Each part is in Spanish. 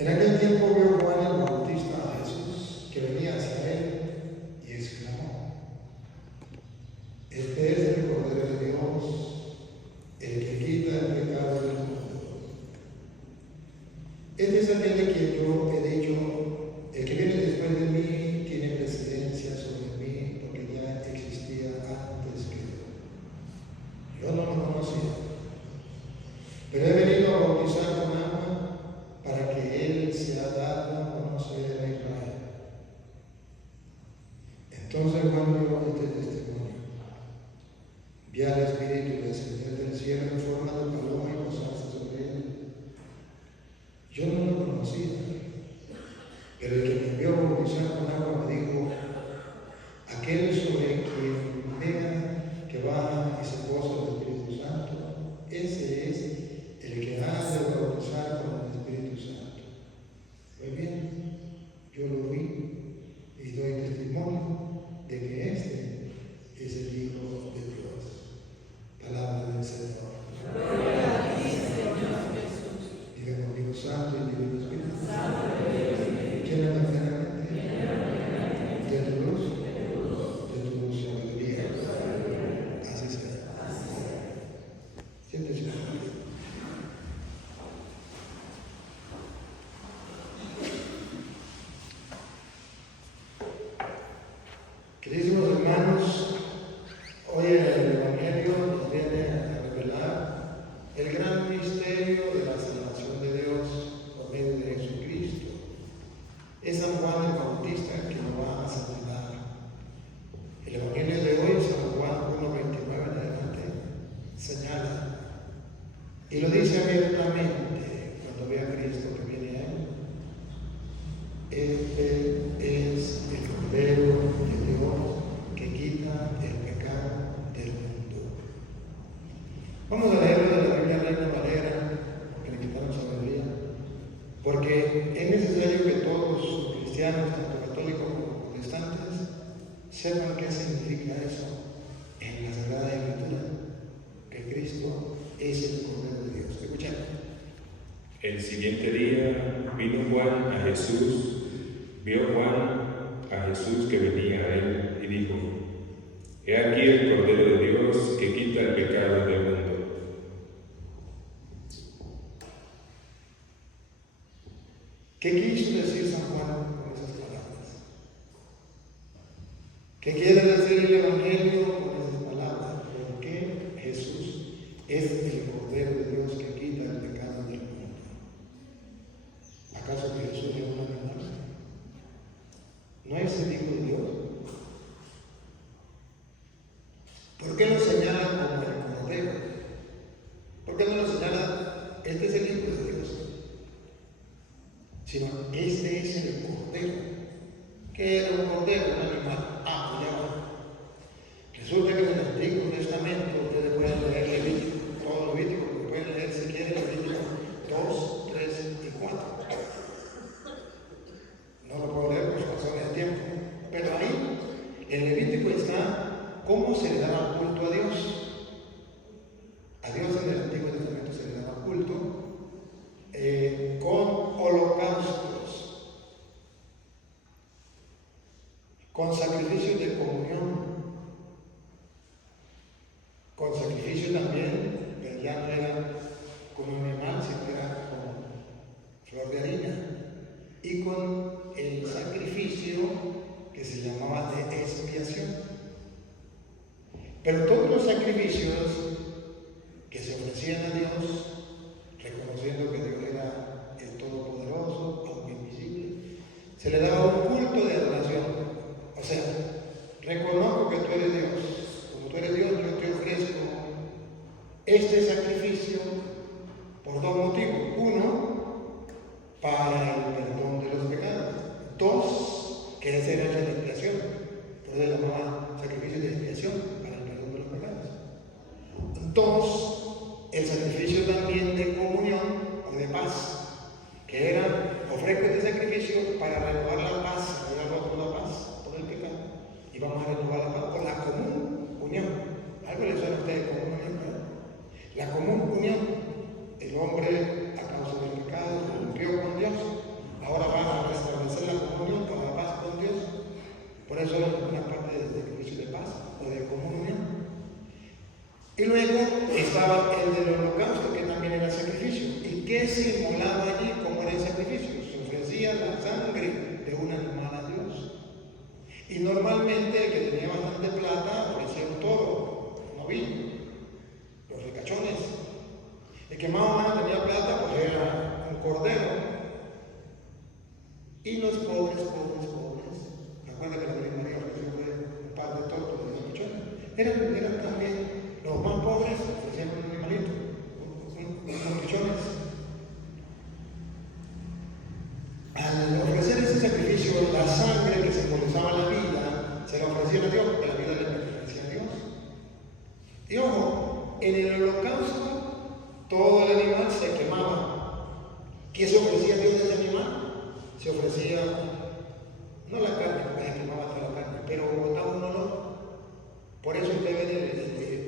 En aquel tiempo vio Juan el Bautista a Jesús que venía hacia él y exclamó: Este es el Cordero de Dios, el que quita el pecado del mundo. Este es aquel de quien yo he dicho: el que viene después de mí tiene precedencia sobre mí, porque ya existía antes que yo. Yo no lo conocía, pero he venido a bautizar con agua para que él sea dado a conocer a Israel. Entonces Juan dio este testimonio: vi al Espíritu descender del cielo en forma de paloma y posarse sobre él. Yo no lo conocía, pero el que me envió a bautizar con agua me dijo: aquel sobre quien vea que baja y se posa el Espíritu Santo, ese es el que ha de bautizar con el Espíritu Santo. Pues bien, yo lo vi y doy testimonio de que este es el Hijo de Dios. Palabra del Señor. Gloria a ti, Señor Jesús. Diga conmigo: Santo y Divino Espíritu. Santo y Divino Espíritu. Llena la mente de tu luz, de tu sabiduría. Así sea. Siéntese. Queridos hermanos, hoy el Evangelio nos viene a revelar el gran misterio de la salvación de Dios por medio de Jesucristo. Es San Juan el Bautista que lo va a señalar. El Evangelio de hoy, San Juan 1:29 en adelante, señala y lo dice abiertamente cuando ve a Cristo que viene a él. Este es el Cordero de Dios que quita el pecado del mundo. Vamos a leerlo de la Biblia Reina Valera, que le quitaron sabiduría, porque es necesario que todos los cristianos, tanto católicos como protestantes, sepan qué significa eso en la Sagrada Escritura, que Cristo es el Cordero de Dios. Escuchen. El siguiente día vino Juan a Jesús. Vio Juan a Jesús que venía a él y dijo: He aquí el Cordero de Dios que quita el pecado del mundo. ¿Qué quiso decir San Juan con esas palabras? ¿Qué quiere decir el Evangelio con esas palabras? Porque Jesús es el Cordero de Dios que quita el pecado del mundo. ¿Acaso que Jesús es un animal? ¿No es el Hijo de Dios? ¿Por qué lo señala como el Cordero? ¿Por qué no lo señala: este es el Hijo de Dios? Sino: este es el Cordero. ¿Qué era un cordero? Un animal. Pues ya va. Resulta que en el Antiguo Testamento ustedes pueden leer Levítico, todo Levítico, porque pueden leer si quieren Levítico 2, 3 y 4. No lo puedo leer por razones de tiempo, pero ahí en Levítico está cómo se le daba culto a Dios. A Dios en el Antiguo Testamento se le daba culto con holocaustos, con sacrificios de comunión, con sacrificio también, pero ya no era con un animal, sino era con flor de harina, y con el sacrificio que se llamaba de expiación. Pero todos los sacrificios que se ofrecían a Dios, reconociendo que Dios era el Todopoderoso, aunque invisible, se le daba un culto de adoración. O sea, reconozco que tú eres Dios. Como tú eres Dios, yo te ofrezco este sacrificio por dos motivos. Uno, para el perdón de los pecados. Dos, que es el hecho de expiación. Por eso se llamaba sacrificio de expiación, para el perdón de los pecados. Dos, el sacrificio también de comunión o de paz, que era: ofrezco este sacrificio para renovar la paz, había roto la paz por el pecado, y vamos a renovar la paz con la común unión. ¿Algo les suena a ustedes común unión? La común unión. El hombre, a causa del pecado, rompió con Dios, ahora va a restablecer la comunión con la paz con Dios. Por eso es una parte del sacrificio de paz o de comunión. Y luego estaba el del holocausto, que también era sacrificio. ¿Y qué simulaba allí como era el sacrificio? Se ofrecía la sangre de un animal a Dios. Y normalmente el que tenía bastante plata ofrecía un toro, un novillo, los ricachones. El que más o menos tenía plata pues era un cordero. Y los pobres, recuerda que la Virgen María ofreció un par de tortos de ricachones. Eran también los más pobres, ofrecían un animalito, unos ricachones. Al ofrecer ese sacrificio, la sangre que simbolizaba la vida, se la ofrecía a Dios, porque la vida le pertenecía a Dios. Y ojo, en el holocausto, todo el animal se quemaba. ¿Qué se ofrecía a Dios de ese animal? Se ofrecía, no la carne, porque se quemaba toda la carne, pero botaba un olor. Por eso usted ve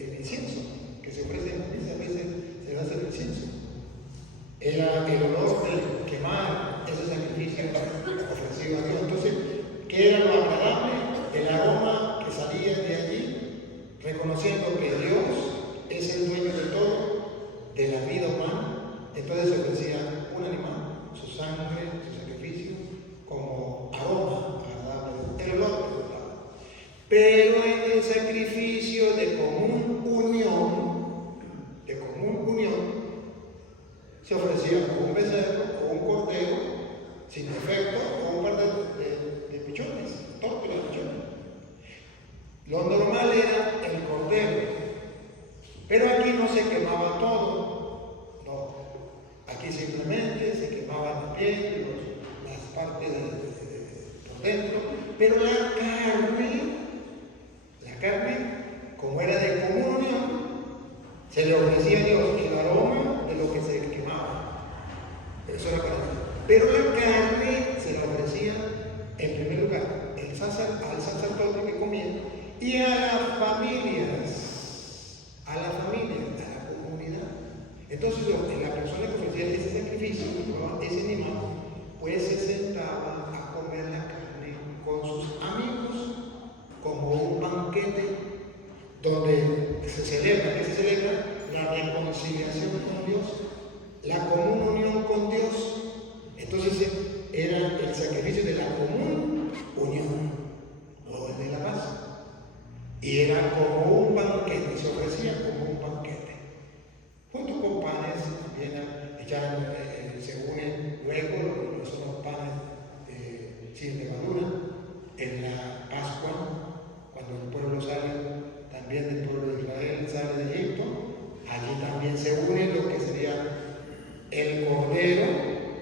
el incienso, que se ofrece en la misa, a veces se hace el incienso. Era el olor de quemar ese sacrificio ofrecido a Dios. Entonces, ¿qué era lo agradable? El aroma que salía de allí, reconociendo que Dios es el dueño de todo, de la vida humana. Entonces se ofrecía un animal, su sangre, su sacrificio, como aroma agradable. El olor que gustaba. Pero en el sacrificio de común unión, se ofrecía un becerro o un cordero sin defecto o un par de pichones, tortas de pichones. Lo normal era el cordero, pero aquí no se quemaba todo, no. Aquí simplemente se quemaba la piel, las partes por dentro, pero la carne, como era de común unión, se le ofrecía a Dios el aroma de lo que se quemaba. Eso era carne. Pero la carne se la ofrecía en primer lugar al sacerdote que comía y a las familias, a la comunidad. Entonces la persona que ofrecía ese sacrificio, ese animal, pues se sentaba a comer la carne con sus amigos como un banquete donde se celebra la reconciliación con Dios, la común unión con Dios. Entonces era el sacrificio de la común unión, no el de la paz. Y era como un banquete, se ofrecía como un banquete. Junto con panes, también se unen luego, son los panes sin levadura, en la Pascua, cuando el pueblo sale. También el pueblo de Israel sale de Egipto, allí también se une lo que sería el cordero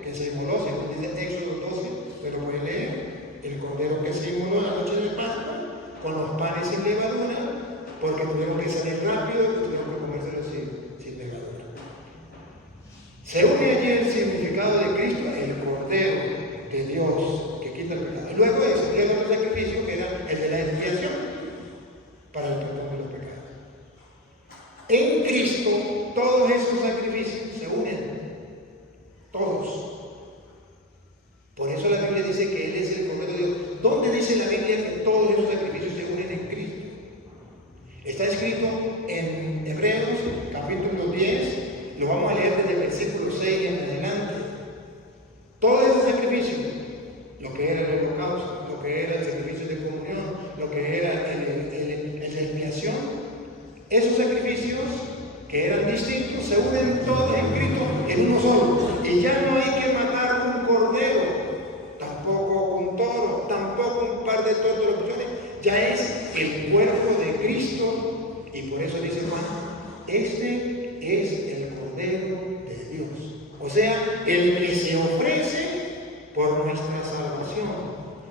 que se inmoló, se dice Éxodo 12, pero voy a leer, el cordero que se inmoló la noche de Pascua, con los panes sin levadura, porque tuvieron que salir rápido y tuvieron que comérselo sin levadura. Se une allí el significado de Cristo, el cordero de Dios que quita el pecado. Luego existía otro sacrificio que era el de la expiación, para el perdón de los pecados. En Cristo todos esos sacrificios se unen, todos. Por eso la Biblia dice que Él es el Cordero de Dios. ¿Dónde dice la Biblia que todos esos sacrificios se unen en Cristo? Está escrito en Hebreos capítulo 10, lo vamos a leer desde el versículo 6 en adelante. Todos esos sacrificios, lo que era el holocausto, lo que era el sacrificio de comunión, lo que era la expiación, esos sacrificios que eran distintos se unen todos en Cristo en uno solo. Y ya no hay que matar un cordero, tampoco un toro, tampoco un par de tortos, ya es el cuerpo de Cristo. Y por eso dice Juan, este es el Cordero de Dios, o sea, el que se ofrece por nuestra salvación,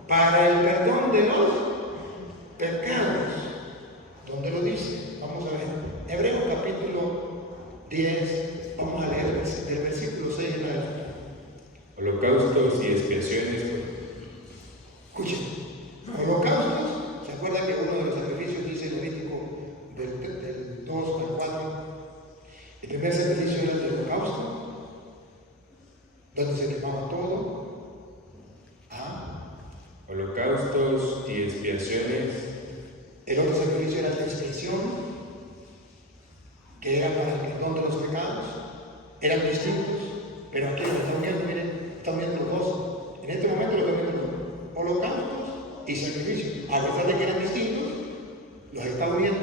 para el perdón de los pecados. ¿Dónde lo dice? Vamos a ver. Hebreos capítulo 10, vamos a leer del versículo 6 en adelante. Holocaustos y expiaciones. Escuchen. Holocaustos, ¿se acuerdan que uno de los sacrificios dice Levítico del 2 al 4? El primer sacrificio era el holocausto, donde se quemaba todo. expiaciones, El otro sacrificio era la expiación, que era para el perdón de los pecados. Eran distintos, pero aquí estamos viendo, miren, estamos viendo los dos. En este momento lo estamos viendo holocaustos y sacrificios. A pesar de que eran distintos, los estamos viendo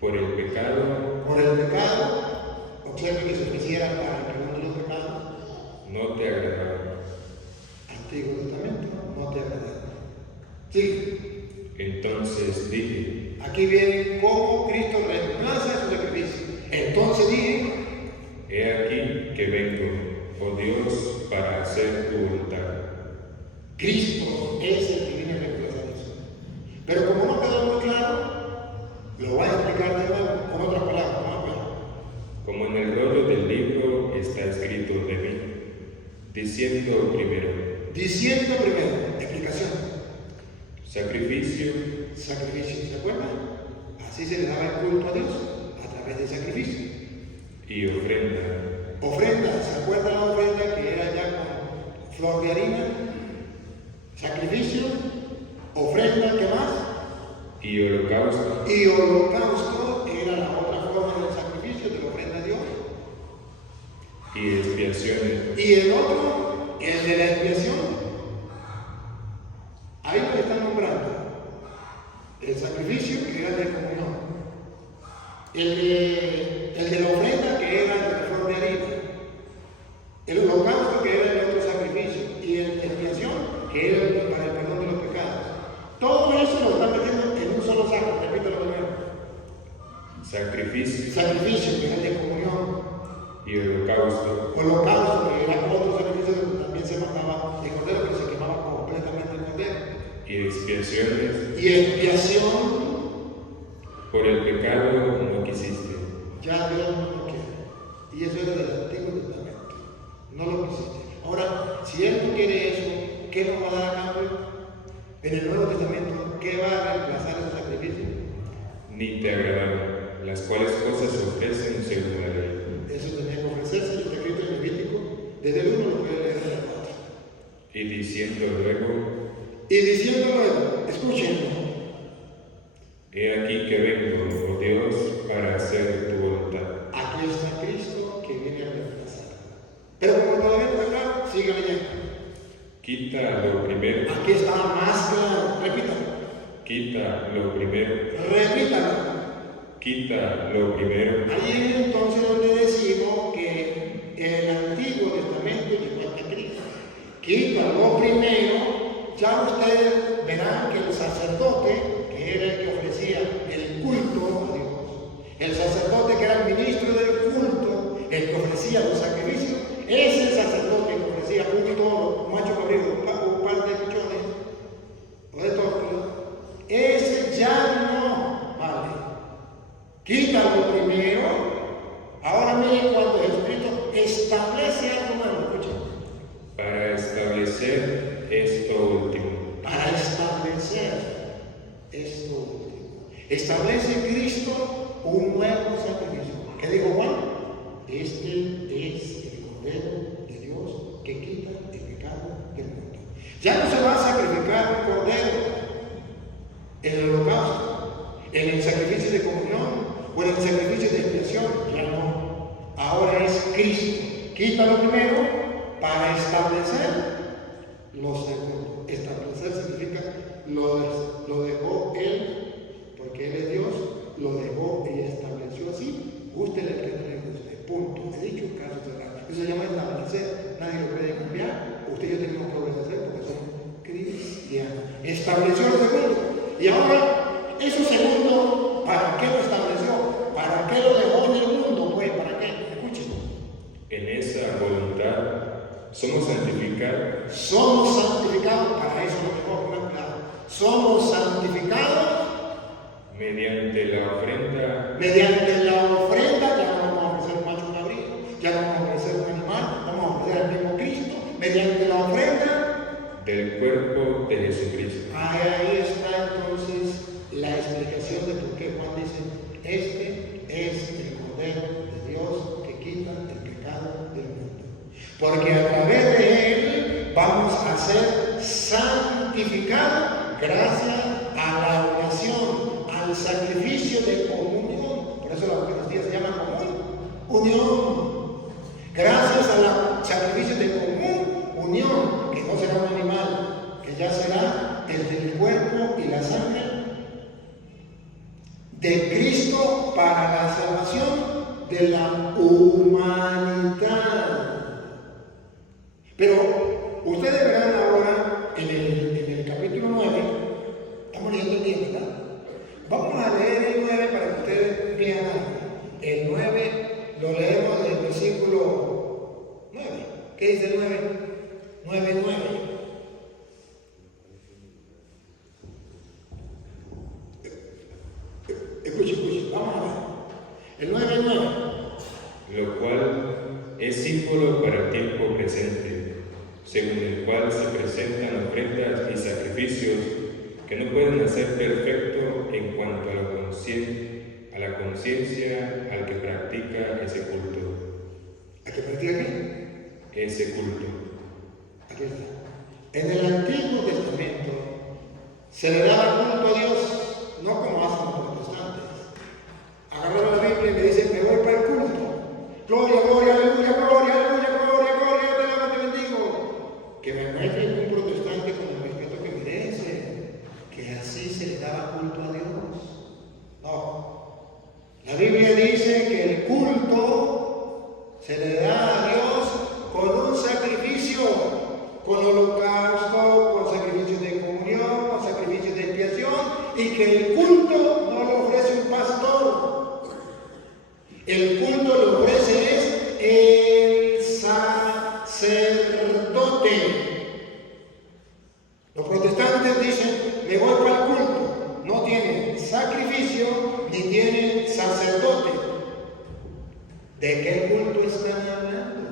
por el pecado, por el pecado. Observen que se ofrecieran para el perdón de los pecados. no te agradaba. Antiguo Testamento, no te agrada. Sí, Entonces dije, aquí viene cómo Cristo reemplaza su sacrificio. Entonces dije, he aquí que vengo, oh Dios, para hacer tu voluntad. Cristo es el que viene a reemplazar eso. Pero como no quedó muy claro, lo voy a explicar de nuevo con otras palabras. Vamos a ver. Como en el rollo del libro está escrito de mí, diciendo primero, explicación, sacrificio, sacrificio, ¿se acuerdan? Así se le daba el culto a Dios, a través del sacrificio. y ofrenda, Ofrenda, ¿se acuerdan la ofrenda que era ya con flor de harina? Sacrificio, ofrenda, ¿qué más? y holocausto, Y holocausto era la otra forma del sacrificio, de la ofrenda a Dios. y expiaciones, Y el otro, el de la expiación. Ahí lo están nombrando. El sacrificio, que era de comunión. El de la ofrenda, que era de la flor de harina. El holocausto, que era el otro sacrificio. Y el de expiación, que era para el perdón de los pecados. Todo eso lo están metiendo en un solo saco. Repítelo primero. sacrificio Sacrificio, que era de comunión. y holocausto, Holocausto, que era otro sacrificio donde también se mataba el cordero, pero se quemaba completamente el cordero. y expiaciones, Y expiación, por el pecado no quisiste, ya Dios no lo quiere. Y eso era del Antiguo Testamento. No lo quisiste. Ahora, si Él no quiere eso, ¿qué nos va a dar a cambio? En el Nuevo Testamento, ¿qué va a reemplazar ese sacrificio? ni te agradaron, las cuales cosas se ofrecen según la ley. Eso tenía que ofrecerse, está escrito en Levítico, desde el 1 lo puede leer hasta el 4. Y diciendo luego, Y diciendo luego, escúchenlo, he aquí que vengo, oh Dios, para hacer tu voluntad. aquí está Cristo que viene a reemplazar. Pero como todavía no está claro, siga leyendo. Quita lo primero, Aquí está más claro, repítalo, quita lo primero, repítalo. quita lo primero, Ahí es entonces donde decimos que el Antiguo Testamento llegó hasta Cristo. Quita lo primero, ya ustedes verán que el sacerdote, que era el que ofrecía el culto a Dios, el sacerdote que era el ministro del culto, el que ofrecía los sacrificios, ese sacerdote que ofrecía un toro, un macho cabrío, un par de pichones, o de tórtolas, ese ya no vale. Quítalo primero. Ahora miren cuando Jesucristo establece algo nuevo, escuchen. para establecer esto último. Para establecer esto último. Establece Cristo un nuevo sacrificio. ¿Qué dijo Juan? Este es el Cordero de Dios que quita el pecado del mundo. Ya no se va a sacrificar un cordero en el holocausto, en el sacrificio de comunión o en el sacrificio de expiación, ya no. Ahora es Cristo. Quítalo primero para establecer lo segundo. Establecer significa lo dejó Él, porque Él es Dios, lo dejó y estableció así. Gústele el que no le guste. Punto. He dicho caso cerrado. Eso se llama establecer. Nadie lo puede cambiar. Usted y yo tenemos que obedecer porque somos cristianos. Estableció lo segundo. Y ahora, eso segundo, ¿para qué lo estableció? ¿Para qué lo dejó en el mundo? Pues, ¿para qué? Escuchen. En esa voluntad somos santificados Somos santificados, para eso lo dejó bien claro. Somos santificados mediante la ofrenda mediante la ofrenda. Ya no vamos a ofrecer un macho cabrío, ya no vamos a ofrecer un animal, vamos a ofrecer al mismo Cristo, mediante la ofrenda. del cuerpo de Jesucristo. Ahí está entonces la explicación de por qué Juan dice, este es el Cordero de Dios que quita el pecado del mundo. Porque a través de él vamos a ser santificados gracias a la oración, al sacrificio de comunión. Por eso la Eucaristía se llama unión. Gracias al sacrificio de unión, que no será un animal, que ya será el del cuerpo y la sangre de Cristo para la salvación de la humanidad. Pero ustedes verán ahora en el capítulo 9, estamos leyendo el 10, ¿verdad? Vamos a leer el 9 para que ustedes vean algo. El 9 lo leemos del versículo 9. ¿Qué dice el 9? 9:9. Escuche, vamos a ver. El 9:9. Lo cual es símbolo para el tiempo presente, según el cual se presentan ofrendas y sacrificios que no pueden hacer perfecto en cuanto a la conciencia al que practica ese culto. ¿A qué practica qué? Ese culto. Aquí está. En el Antiguo Testamento se le daba culto a Dios, no como hacen los protestantes. Agarraron la Biblia y le dicen, me voy para el culto. Gloria, gloria, aleluya, gloria, aleluya, gloria, gloria, te alabo, te bendigo. Que me muestre un protestante con el respeto que merece, que así se le daba culto a Dios. No. La Biblia dice que el culto se le da a Dios con un sacrificio, con holocausto, con sacrificio de comunión, con sacrificio de expiación, y que el culto no lo ofrece un pastor. El culto lo ofrece es el sacerdote. Los protestantes dicen, me voy para el culto. No tienen sacrificio ni tienen sacerdote. ¿De qué culto están hablando?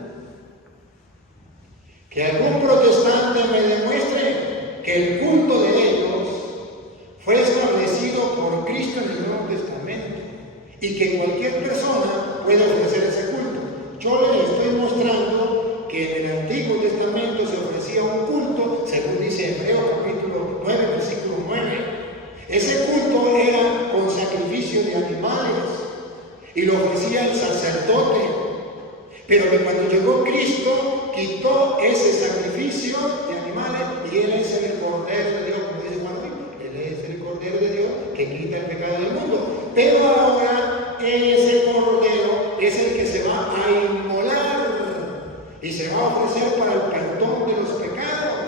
Que algún protestante me demuestre que el culto de ellos fue establecido por Cristo en el Nuevo Testamento y que cualquier persona puede ofrecer ese culto. Yo les estoy mostrando que en el Antiguo Testamento se ofrecía un culto, según dice Hebreos capítulo 9, versículo 9. Ese culto era con sacrificio de animales y lo ofrecía el sacerdote. Pero que cuando llegó Cristo, quitó ese sacrificio de animales y Él es el Cordero de Dios, como dice Juan. Él es el Cordero de Dios que quita el pecado del mundo. Pero ahora ese Cordero es el que se va a inmolar y se va a ofrecer para el perdón de los pecados.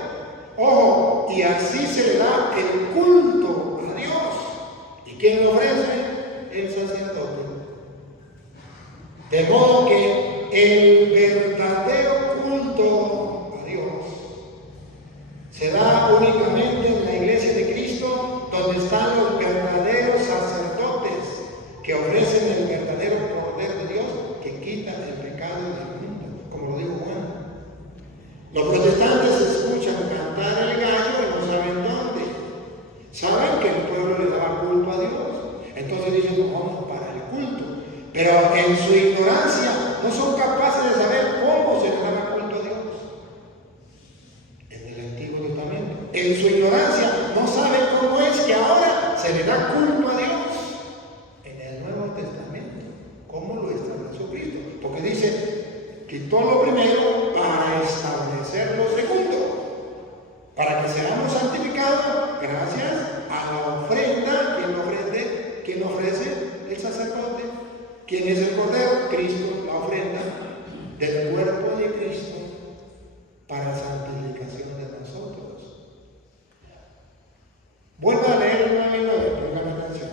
Ojo, y así se le da el culto a Dios. ¿Y quién lo ofrece? El sacerdote. De modo que el verdadero culto a Dios se da únicamente en la iglesia de Cristo, donde están los verdaderos sacerdotes que ofrecen el verdadero Cordero de Dios que quita el pecado del mundo, como lo dijo Juan. Los protestantes escuchan cantar el gallo y no saben dónde. Saben que el pueblo le daba culto a Dios, entonces dicen, vamos para el culto. Pero en su ignorancia no son capaces de saber cómo se le daba culto a Dios. En el Antiguo Testamento. En su ignorancia no saben cómo es que ahora se le da culto a Dios. En el Nuevo Testamento, ¿cómo lo estableció Cristo? Porque dice, quitó lo primero para establecer lo segundo. Para que seamos santificados gracias a la ofrenda. ¿Quién ofrece? El sacerdote. ¿Quién es el Cordero? Cristo, la ofrenda del cuerpo de Cristo para santificación de nosotros. Vuelvo a leer el 9:9, pongan atención.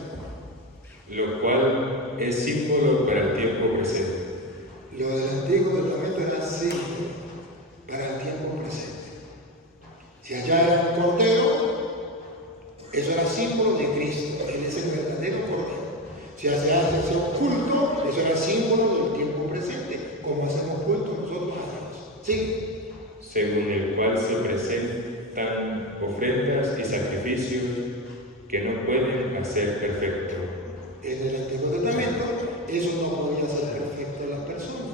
Lo cual es símbolo para el tiempo presente. Lo del Antiguo Testamento era símbolo para el tiempo presente. Si allá era un Cordero, eso era símbolo de Cristo. Él es el verdadero Cordero. Si se hace un culto, eso era símbolo del tiempo presente, como hacemos culto nosotros a Dios. ¿Sí? Según el cual se presentan ofrendas y sacrificios que no pueden hacer perfecto. En el Antiguo Testamento, eso no podía hacer perfecto a la persona.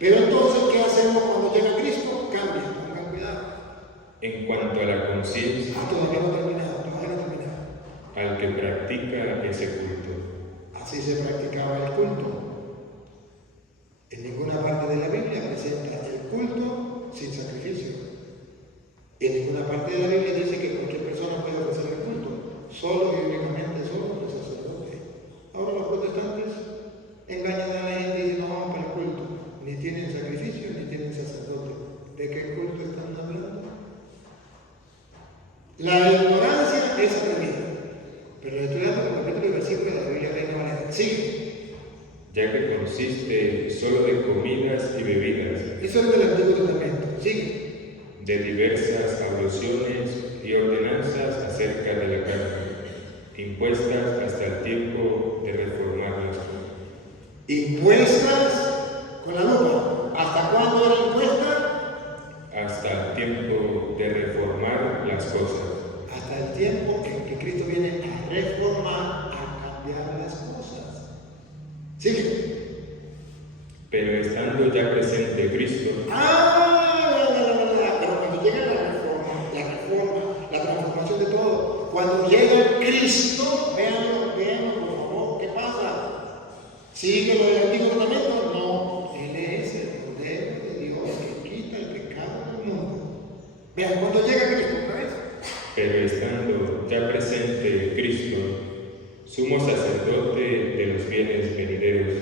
Pero entonces, ¿qué hacemos cuando llega Cristo? Cambia, pongan cuidado. En cuanto a la conciencia, Todavía no ha terminado. ese culto. Así se practicaba el culto. En ninguna parte de la Biblia presenta el culto sin sacrificio. Y en ninguna parte de la Biblia dice que cualquier persona puede ofrecer el culto, solo y únicamente solo el sacerdote. Ahora los protestantes engañan a la gente y dicen, no vamos para el culto. Ni tienen sacrificio, ni tienen sacerdote. ¿De qué culto están hablando? La ignorancia es atrevida. Pero estudiando el capítulo y versículo de la Biblia Reina Valera. Sigue. Ya que consiste solo de comidas y bebidas, Eso es del Antiguo Testamento. Sigue. de diversas abluciones y ordenanzas acerca de la carne, impuestas hasta el tiempo de reformarlas. Impuestas con la lupa. ¿Hasta cuándo era impuesta? Hasta el tiempo de reformar las cosas. Hasta el tiempo en que Cristo viene a reformar, a cambiar las cosas. Sigue. Pero estando ya presente Cristo, Pero cuando llega la transformación de todo, cuando llega Cristo, véanlo, por favor, ¿qué pasa? ¿Sigue lo del Antiguo Testamento? No, Él es el Cordero de Dios que quita el pecado del mundo. Vean, cuando llega Cristo, otra vez. pero estando ya presente Cristo, sumo sacerdote de los bienes venideros,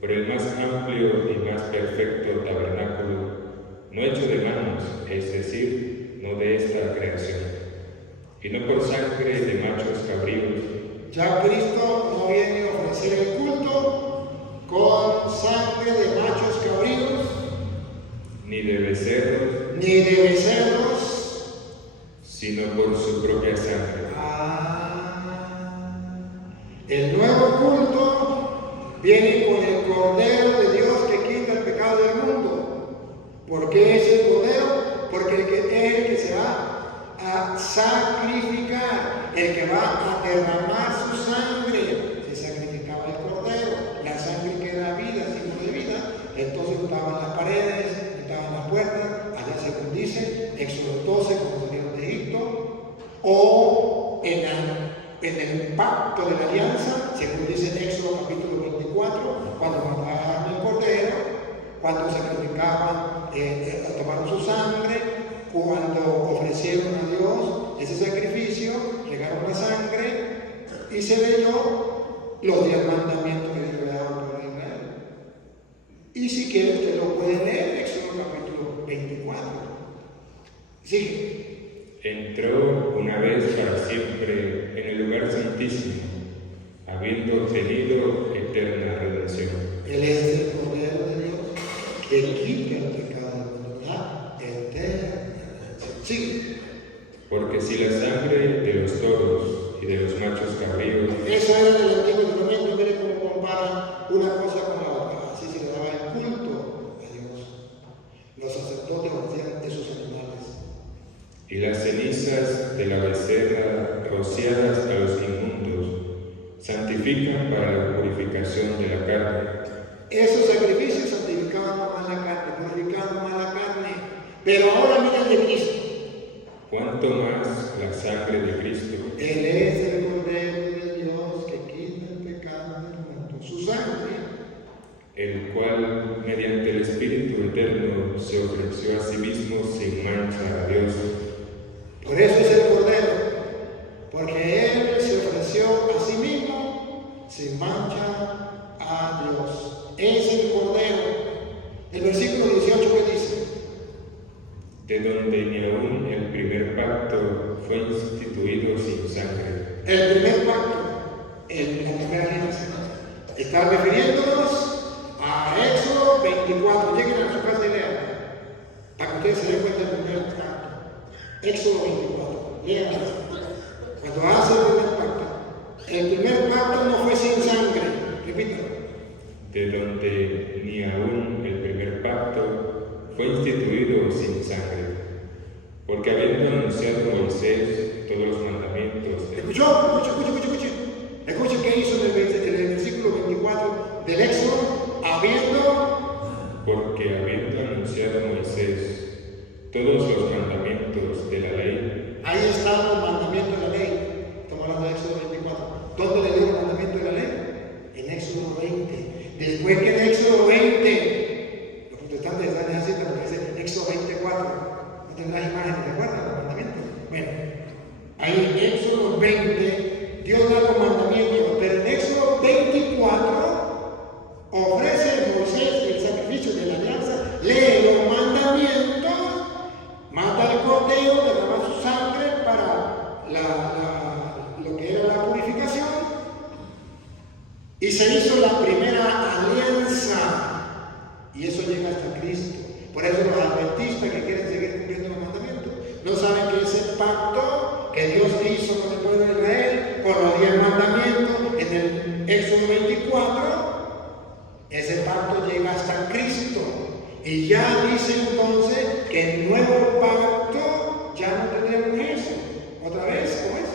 por el más amplio y más perfecto tabernáculo, no hecho de manos, es decir, no de esta creación, y no por sangre de machos cabríos. Ya Cristo no viene a ofrecer el culto con sangre de machos cabríos, Ni de becerros, ni de becerros, sino por su propia sangre. El nuevo culto viene con el Cordero de Dios que quita el pecado del mundo. ¿Por qué es el Cordero? Porque es el que se va a sacrificar, el que va a derramar su sangre. Se sacrificaba el Cordero, la sangre que da vida, símbolo de vida. Entonces estaban las paredes, estaban las puertas, allá según dice, Éxodo 12, cuando salieron de Egipto, o en el pacto de la alianza, según dice Éxodo capítulo 24, cuando mataron el Cordero, cuando sacrificaban, tomaron su sangre, cuando ofrecieron a Dios ese sacrificio, regaron la sangre y se leyó los 10 mandamientos que Dios le daba al pueblo de Israel. Y si quiere usted lo puede leer, Éxodo capítulo 24. Sigue. Entró una vez para siempre en el lugar santísimo, habiendo obtenido eterna redención. Él es el Cordero de Dios que quita el pecado de la humanidad eterna. Sigue. Porque si la sangre de los toros y de los machos cabríos Eso era del Antiguo Testamento. Mire cómo compara una cosa con la otra. Así se le daba el culto a Dios. Los sacerdotes ofrecían esos animales. y las cenizas de la becerra rociadas a los inmundos santifican para la purificación de la carne. Esos sacrificios santificaban más la carne, purificaban más la carne. Pero ahora mira el de Cristo. Cuanto más la sangre de Cristo, Él es el Cordero de Dios que quita el pecado del mundo. Su sangre, el cual mediante el Espíritu Eterno se ofreció a sí mismo sin mancha a Dios. por eso es el Cordero, porque Él se ofreció a sí mismo sin mancha a Dios. Es el Cordero. El versículo 18 que dice, De donde ni aún el primer pacto fue instituido sin sangre. el primer pacto, la primera alianza, está refiriéndonos a Éxodo 24. Lleguen a su casa y lean, para que ustedes se den cuenta del primer pacto. Éxodo 24, lean. Cuando hace el primer pacto no fue sin sangre, repítalo. De donde ni aún el primer pacto fue instituido sin sangre. Porque habiendo anunciado Moisés todos los mandamientos de Escuche qué hizo en el versículo 24 del Éxodo, Porque habiendo anunciado Moisés todos los mandamientos de la ley, ahí están los mandamientos de la ley. Estamos hablando de Éxodo 24. ¿Dónde le dio Después que en Éxodo 20, los protestantes están en esa cita porque dice Éxodo 24, no tendrás imágenes, ¿de acuerdo? Los mandamientos. Bueno, ahí en Éxodo 20, Dios da los mandamientos, pero en Éxodo 24 ofrece Moisés el sacrificio de la alianza, lee los mandamientos, mata al cordero, derrama su sangre para lo que era la purificación, y se hizo la primera alianza, y eso llega hasta Cristo. Por eso los adventistas que quieren seguir cumpliendo los mandamientos no saben que ese pacto que Dios hizo con el pueblo de Israel, con los 10 mandamientos en el Éxodo 24, ese pacto llega hasta Cristo. Y ya dice entonces que el nuevo pacto ya no tendremos eso. Otra vez, ¿cómo es?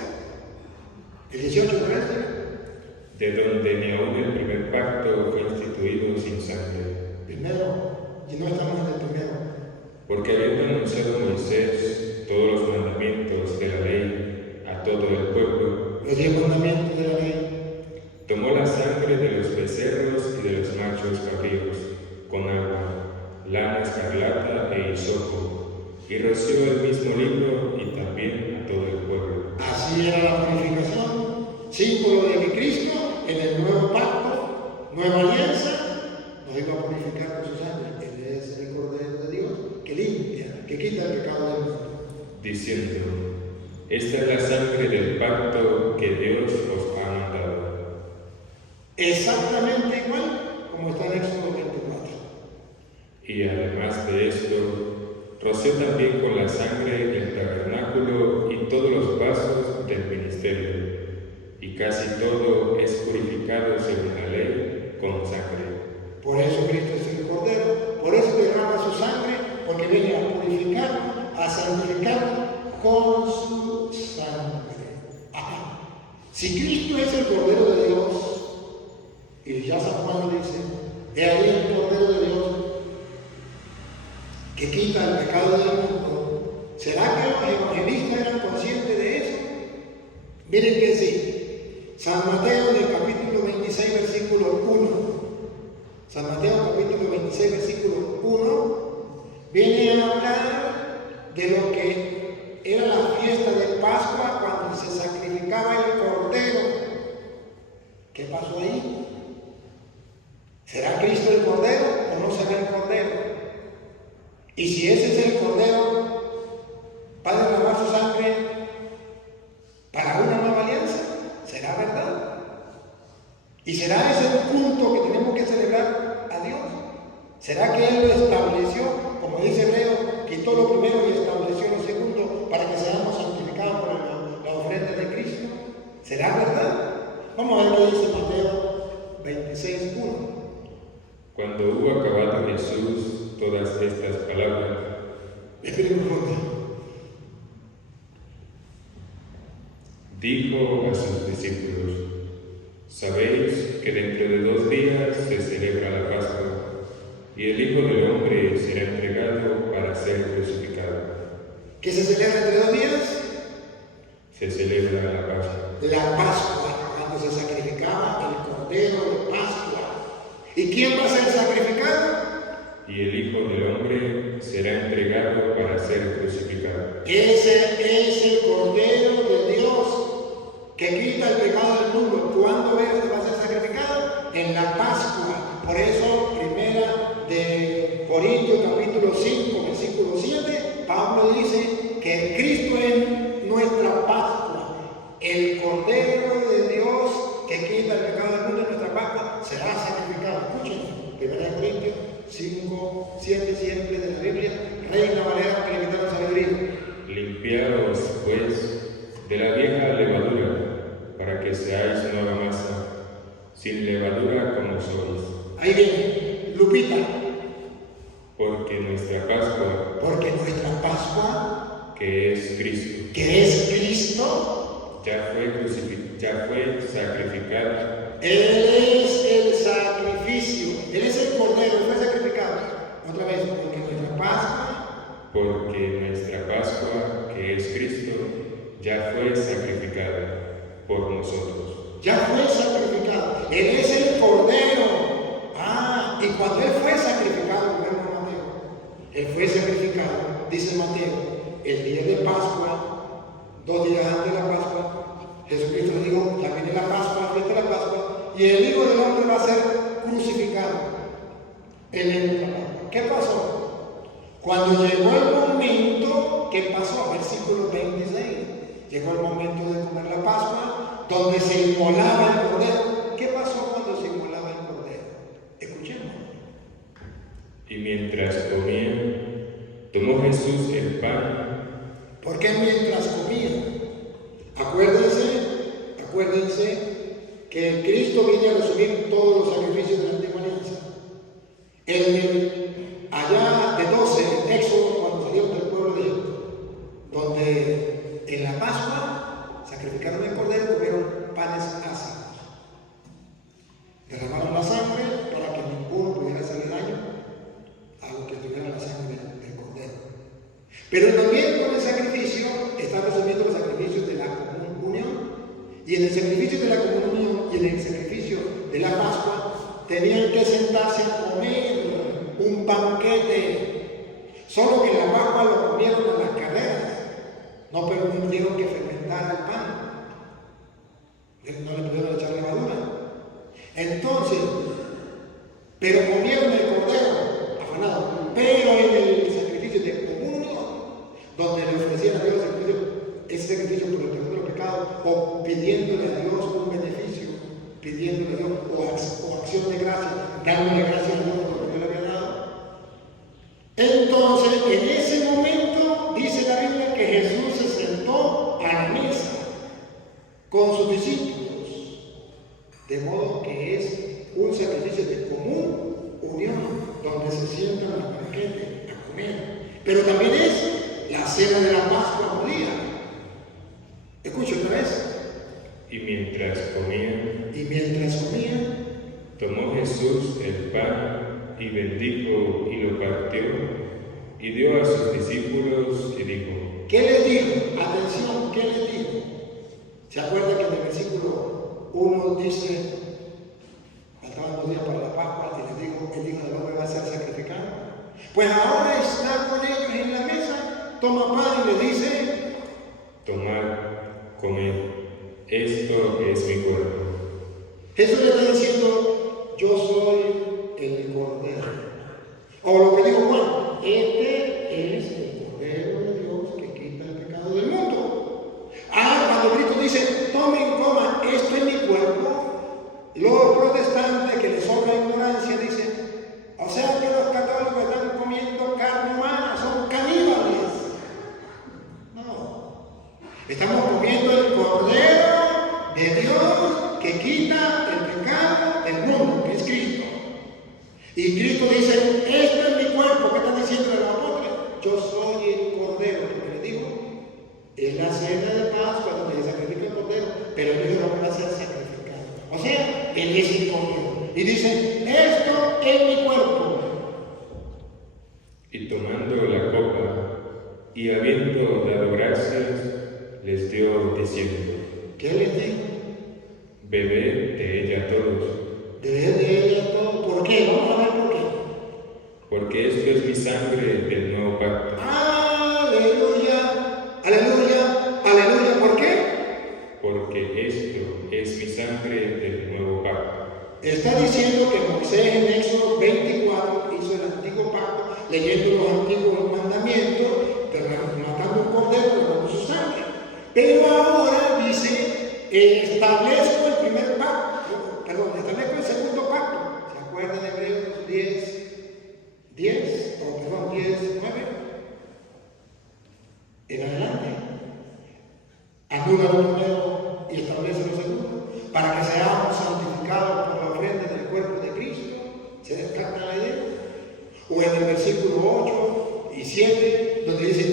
El 18 de de donde ni aun el primer pacto fue instituido sin sangre. Primero, y no estamos en el primero. Porque habiendo anunciado Moisés todos los mandamientos de la ley a todo el pueblo, Los 10 mandamientos de la ley. tomó la sangre de los becerros y de los machos cabríos con agua, lana escarlata e hisopo, y roció el mismo libro y también a todo el pueblo. Así era la purificación, símbolo de que Cristo en el nuevo pacto, nueva alianza, nos iba a purificar con su sangre. Él es el Cordero de Dios que limpia, que quita el pecado del mundo. Diciendo, esta es la sangre del pacto que Dios os ha mandado. Exactamente igual como está en Éxodo 24. Y además de esto, roció también con la sangre el tabernáculo y todos los vasos del ministerio, y casi todo es purificado según la ley con sangre. Por eso Cristo es el Cordero, por eso derrama su sangre, porque viene a purificarnos, a santificarnos con su sangre. Ajá. Si Cristo es el Cordero de Dios, y ya San Juan dice, he ahí el Cordero de Dios que quita el pecado del mundo, ¿será que los evangelistas eran conscientes de eso? Miren que sí. San Mateo en el capítulo 26, versículo 1. San Mateo capítulo 26, versículo 1, viene a hablar de lo que era la fiesta de Pascua cuando se sacrificaba el cordero. ¿Qué pasó ahí? ¿Será Cristo el cordero o no será el cordero? Y si ese es el cordero, ¿va a derramar su sangre para una nueva alianza? ¿Será verdad? ¿Y será ese un culto que tenemos que celebrar a Dios? ¿Será que Él lo estableció, como dice Hebreo, quitó lo primero y estableció lo segundo para que seamos santificados por la ofrenda de Cristo? ¿Será verdad? Vamos a ver qué dice Mateo 26, 1. Cuando hubo acabado Jesús todas estas palabras, dijo a sus discípulos, sabéis que dentro de 2 días se celebra la Pascua, y el Hijo del Hombre será entregado para ser crucificado. ¿Qué se celebra entre 2 días? Se celebra la Pascua. La Pascua, cuando se sacrificaba el Cordero de Pascua. ¿Y quién va a ser sacrificado? Y el Hijo del Hombre será entregado para ser crucificado. Ese es el Cordero de Dios que quita el pecado del mundo. ¿Cuándo va a ser sacrificado? En la Pascua. Por eso, primera de Corintios capítulo 5, versículo 7, Pablo dice que Cristo es nuestra Pascua. El Cordero de Dios que quita el pecado del mundo en nuestra Pascua será sacrificado. Escuchen, primera de Corintios 5, 7, siempre de la Biblia, Reina Valera para evitar la sabiduría. Limpiaos, pues, de la vieja levadura, para que seáis nueva masa, sin levadura como sois. Ahí viene, Lupita. Porque nuestra Pascua, que es Cristo, ya fue sacrificada. Él es el sacrificio, Él es el Cordero, Él fue sacrificado. Otra vez, porque nuestra Pascua, que es Cristo, ya fue sacrificada por nosotros. Ya fue sacrificado. Él es el Cordero. y cuando Él fue sacrificado, hermano Mateo, Él fue sacrificado, dice Mateo, el día de Pascua, 2 días antes de la Pascua, Jesucristo le dijo, ya viene la Pascua, la fiesta de la Pascua, y el Hijo del Hombre va a ser crucificado en el Pascua. ¿Qué pasó? Cuando llegó el momento, ¿qué pasó? Versículo 26. Llegó el momento de comer la Pascua, donde se inmolaba el cordero. ¿Qué pasó cuando se inmolaba el cordero? Escuchemos. Y mientras comían, tomó Jesús el pan. ¿Por qué mientras comían? Acuérdense que Cristo viene a resumir todos los sacrificios de la antigua alianza. Allá de 12, en Éxodo, cuando salieron del pueblo de Egipto, donde en la Pascua sacrificaron el cordero y comieron panes ácidos. Derramaron la sangre para que ninguno pudiera hacerle daño a lo que tuviera la sangre del cordero. Pero también con el sacrificio está resumiendo los sacrificios de la comunión. Y en el sacrificio de la comunión y en el sacrificio de la Pascua tenían que sentarse a comer un banquete. Solo que en la Pascua lo comieron en las carreras. No permitieron que fermentara el pan. No le pudieron echar levadura. Entonces, pero comieron el cordero afanado. Pero en el sacrificio de comunión, donde le ofrecían a Dios ese sacrificio por el perdón de los pecados, o pidiéndole a Dios un beneficio, pidiéndole a Dios o acción de gracia, dándole gracias a Dios por lo que le había dado. Entonces, en ese momento, dice la Biblia que Jesús se sentó a la mesa con sus discípulos, de modo que es un sacrificio de común unión, donde se sientan a la banquete a comer. Pero también es la cena de la Pascua judía. Escucha otra vez. Y mientras comían, tomó Jesús el pan y bendijo y lo partió y dio a sus discípulos y dijo. ¿Qué les dijo? Atención, ¿qué les dijo? ¿Se acuerda que en el versículo 1 dice, faltaban 2 días para la Pascua y les dijo, el Hijo del Hombre va a ser sacrificado? Pues ahora está con ellos en la mesa, toma pan y le dice, tomad, comed, esto es mi cuerpo. Jesús le está diciendo, yo soy el Cordero. O lo que dijo Juan, este es el Cordero de Dios que quita el pecado del mundo. Cuando Cristo dice, tomen, coman, esto es mi cuerpo, los protestantes que les sobra ignorancia dicen, o sea que los católicos están comiendo carne humana, son caníbales. No, estamos comiendo el Cordero de Dios que quita el pecado del mundo, que es Cristo. Y Cristo dice, esto es mi cuerpo. ¿Qué están diciendo los apóstoles? Yo soy el Cordero, porque le digo, es la cena de Pascua donde se sacrifica el Cordero, pero el Hijo no va a ser sacrificado. O sea, Él es el Cordero. Y dice, esto es mi cuerpo. Y tomando la copa, y habiendo dado gracias, les dio diciendo. ¿Qué les dijo? Bebed de ella todos. Bebed de ella todos. ¿Por qué? Vamos a ver por qué. Porque esto es mi sangre del nuevo pacto. Aleluya, aleluya, aleluya. ¿Por qué? Porque esto es mi sangre del nuevo pacto. Está diciendo que Moisés en Éxodo 24 hizo el antiguo pacto, leyendo los antiguos mandamientos, matando un cordero con su sangre. Pero ahora dice, establezco el primer pacto, establezco el segundo pacto. ¿Se acuerdan de Hebreos 10, 9? En adelante. Anula lo primero y establece lo segundo, para que seamos santificados por la ofrenda del cuerpo de Cristo. ¿Se descarta la idea? O en el versículo 8 y 7, donde dice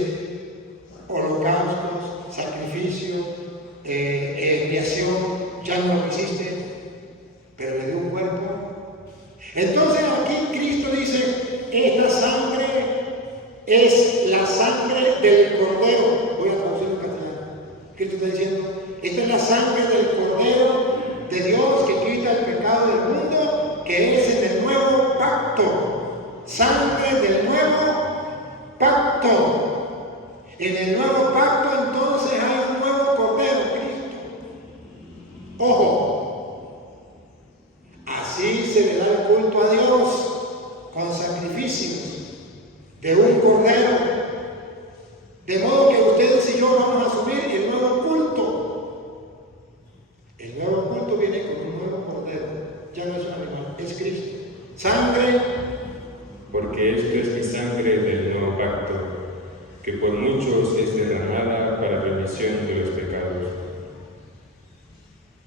holocaustos, sacrificio, expiación, ya no lo existe, pero le dio un cuerpo. Entonces aquí Cristo dice, esta sangre es la sangre del Cordero. Voy a traducir en castellano. Cristo está diciendo, esta es la sangre del Cordero de Dios que quita el pecado del mundo, que es en el nuevo pacto En el nuevo pacto entonces hay un nuevo Cordero, Cristo. Ojo, así se le da el culto a Dios con sacrificios de un Cordero. De modo que ustedes y yo vamos a asumir el nuevo culto. El nuevo culto viene con un nuevo Cordero. Ya no es un animal, es Cristo. Sangre. Porque esto es mi sangre del nuevo pacto, que por muchos es derramada para remisión de los pecados.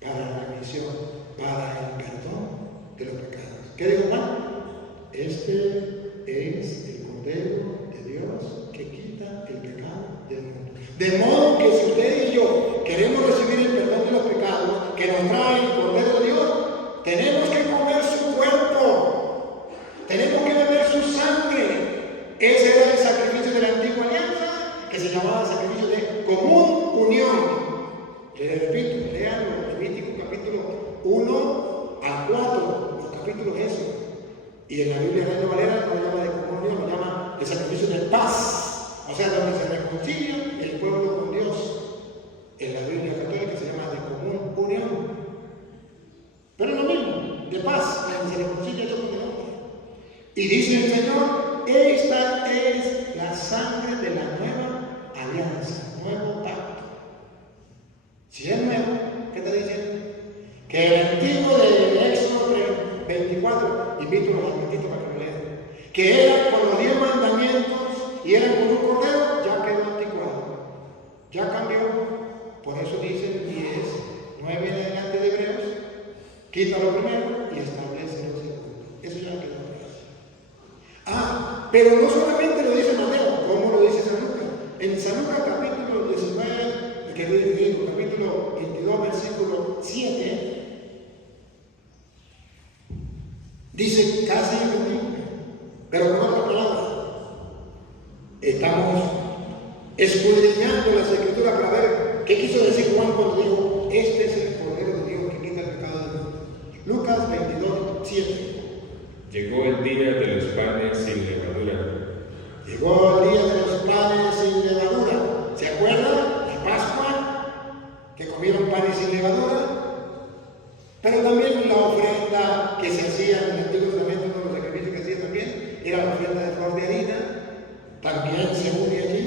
Para la remisión, para el perdón de los pecados. ¿Qué dijo Juan? Este es el Cordero de Dios que quita el pecado del mundo. De modo que si usted y yo queremos recibir el perdón de los pecados que nos trae el Cordero de Dios, tenemos que comer su cuerpo, tenemos que beber su sangre. Ese era el sacrificio de la antigua alianza, que se llamaba sacrificio de común unión. Les repito, lean Levítico capítulo 1 al 4, los capítulos esos. Y en la Biblia Reina Valera no lo llama de común unión, lo llama el sacrificio de paz. O sea, donde se reconcilia el pueblo con Dios. En la Biblia católica se llama de común unión. Pero es lo mismo, de paz, donde se reconcilia Dios con el hombre. Y dice el Señor, esta es la sangre de la nueva alianza, nuevo pacto. Si es nuevo, ¿qué está diciendo? Que el antiguo de Éxodo 24, invito a los adventistas para que lo lean, que era con los 10 mandamientos y era con un cordero, ya quedó anticuado, ya cambió. Por eso dice el 10, 9 en adelante de Hebreos, quita lo primero y establece lo segundo. Eso ya quedó. Pero no solamente lo dice Mateo, ¿cómo lo dice San Lucas? En San Lucas capítulo 19, capítulo 22, versículo 7, dice casi lo mismo, pero con otra palabra. Estamos escudriñando las Escrituras para ver qué quiso decir Juan cuando dijo, este es el Cordero de Dios que quita el pecado del mundo. Lucas 22, 7. Llegó el día de los panes sin levadura. Llegó el día de los panes sin levadura. ¿Se acuerdan? La Pascua, que comieron panes sin levadura. Pero también la ofrenda que se hacía en el Antiguo Testamento, uno de los sacrificios que hacía también, era la ofrenda de flor de harina. También se une allí.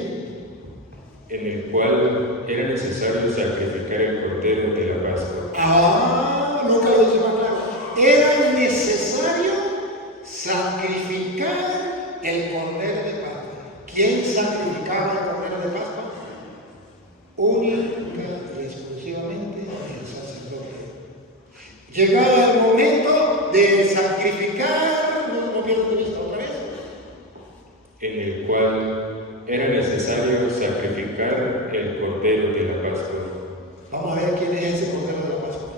En el cual era necesario sacrificar el cordero de la Pascua. Nunca lo dice más claro. Era necesario sacrificar el cordero de Pascua. ¿Quién sacrificaba el cordero de Pascua? Única y exclusivamente el sacerdote. Llegaba el momento de sacrificar, no pierdo de vista otra vez. En el cual era necesario sacrificar el cordero de la Pascua. Vamos a ver quién es ese cordero de la Pascua.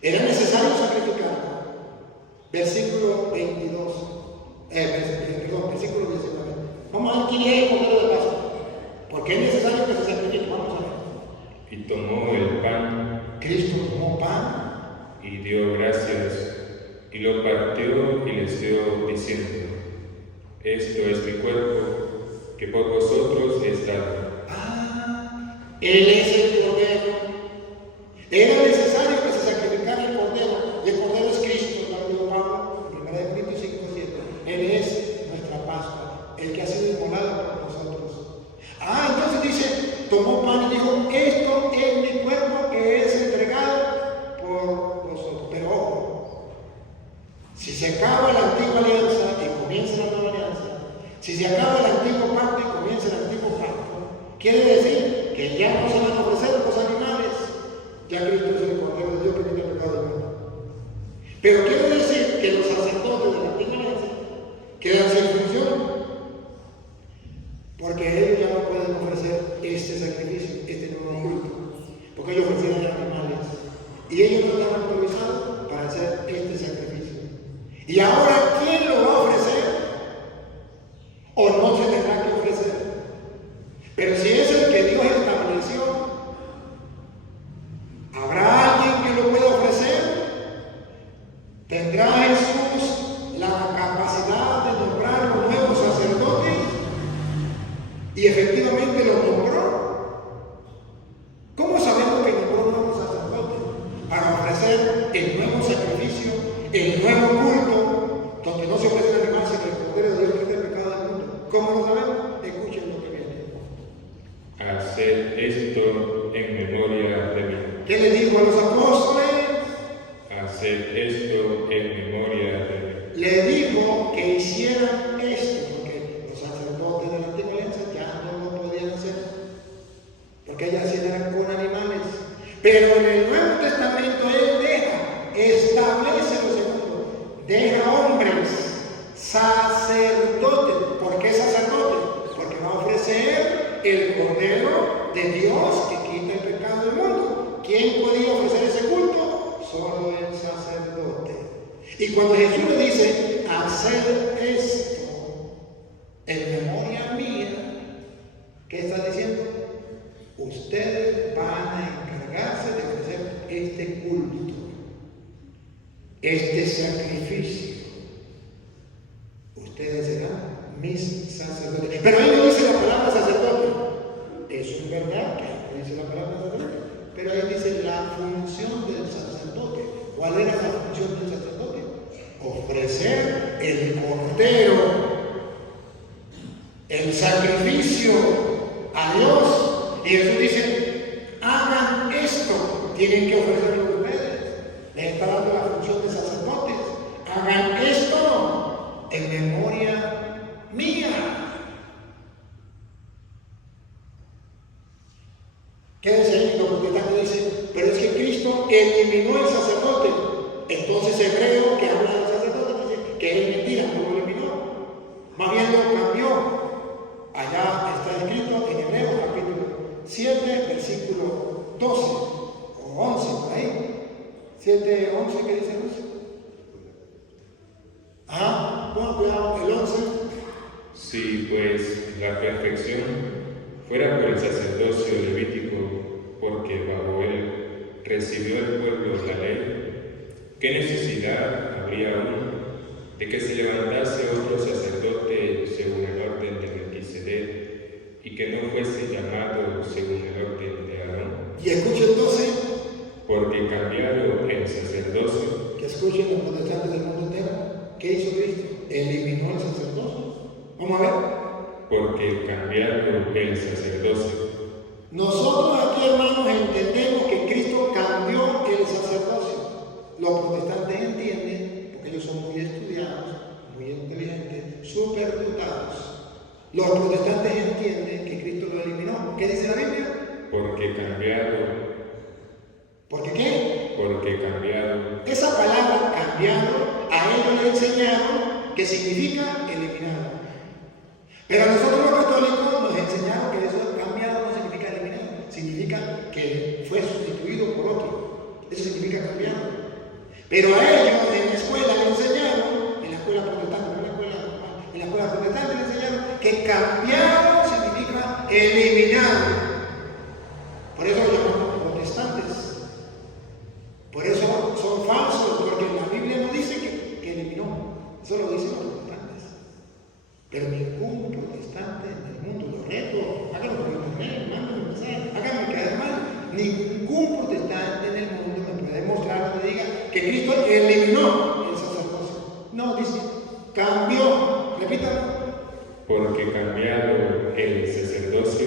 Era necesario sacrificarlo. Versículo 22. Versículo 19. Vamos a ver quién es el cordero de la Pascua. Porque es necesario que se sacrifique. Vamos a ver. Y tomó el pan. Cristo tomó pan. Y dio gracias. Y lo partió y les dio diciendo: esto es mi cuerpo, que por vosotros es dado. Él es el cordero. Era necesario que se sacrificara el cordero. Y el cordero es Cristo, la dijo Pablo, en 1 Corintios 5:7. Él es nuestra Pascua, el que ha sido inmolado por nosotros. Entonces dice, tomó pan y dijo, esto es mi cuerpo que es entregado por vosotros. Pero ojo, si se acaba la antigua alianza y comienza la nueva alianza, si se acaba el antiguo pacto y comienza el antiguo pacto, quiere decir que ya no se van a ofrecer los animales. Ya Cristo es el Cordero de Dios que quita el pecado del mundo. Pero quiere decir que los sacerdotes de la antigua alianza quedan sin función, porque ellos ya no pueden ofrecer este sacrificio, este nuevo culto, porque ellos ofrecían animales y ellos no estaban autorizados para hacer este sacrificio. Y ahora, ¿quién lo va a ofrecer? ¿O no se tendrá que ofrecer? Pero si es el que Dios estableció, ¿habrá alguien que lo pueda ofrecer? ¿Tendrá Jesús la capacidad de nombrar los nuevos sacerdotes? Y efectivamente que hicieran esto, porque los sacerdotes de la antigua alianza ya no lo podían hacer, porque ellas eran con animales. Pero en el Nuevo Testamento Él establece lo segundo, deja hombres, sacerdotes. ¿Por qué sacerdotes? Porque va a ofrecer el Cordero de Dios que quita el pecado del mundo. ¿Quién podía ofrecer ese culto? Solo el sacerdote. Y cuando Jesús le dice, hacer esto en memoria mía, ¿qué está diciendo? Ustedes van a encargarse de ofrecer este culto, este sacrificio. Ustedes serán mis sacerdotes. Pero ahí no dice la palabra sacerdote. Eso es verdad que ahí no dice la palabra sacerdote. Pero ahí dice la función del sacerdote. ¿Cuál era la función del sacerdote? Ofrecer el cordero, el sacrificio a Dios. Y Jesús dice, hagan esto, tienen que ofrecerlo ustedes. Les está dando la función de sacerdotes. Hagan esto en memoria mía. ¿Qué dice ahí? Los protestantes dicen, pero es que Cristo eliminó el sacerdote. Entonces Hebreo, que habla del sacerdote, dice que es mentira, no lo eliminó. Más bien lo cambió. Allá está escrito en Hebreos capítulo 7, versículo 12 o 11, por ahí. 7, 11, ¿qué dice 11? Bueno, cuidado, el 11. Si pues la perfección fuera por el sacerdocio levítico, porque bajo él recibió el pueblo la ley, ¿qué necesidad habría aún de que se levantase otro sacerdote según el orden de Melquisedec y que no fuese llamado según el orden de Aarón? Y escuchen entonces, porque cambiaron el sacerdocio. que escuchen los protestantes del mundo entero, ¿qué hizo Cristo? Eliminó el sacerdocio. Vamos a ver. Porque cambiaron el sacerdocio. Nosotros aquí, hermanos, entendemos que Cristo cambió el sacerdocio. Los protestantes entienden, porque ellos son muy estudiados, muy inteligentes, súper dotados. Los protestantes entienden que Cristo lo eliminó. ¿Qué dice la Biblia? Porque cambiaron. ¿Por qué qué? Porque cambiaron. Esa palabra cambiado, a ellos le enseñaron que significa eliminado. Pero a nosotros los católicos nos enseñaron que eso cambiado no significa eliminado, significa que fue sustituido por otro. Eso significa cambiado. Pero a ellos en la escuela le enseñaron, en la escuela protestante, no en la escuela normal, en la escuela protestante le enseñaron que cambiado significa eliminado. Por eso lo llamamos protestantes. Por eso son falsos, porque la Biblia no dice que eliminó, eso lo dicen los protestantes. Pero ningún protestante en el mundo, lo reto, háganlo por internet, mándenme un mensaje, háganme quedar mal. Ningún protestante en el mundo me puede mostrar o me diga que Cristo eliminó el sacerdocio. No, dice, cambió, repítalo. Porque cambiado el sacerdocio,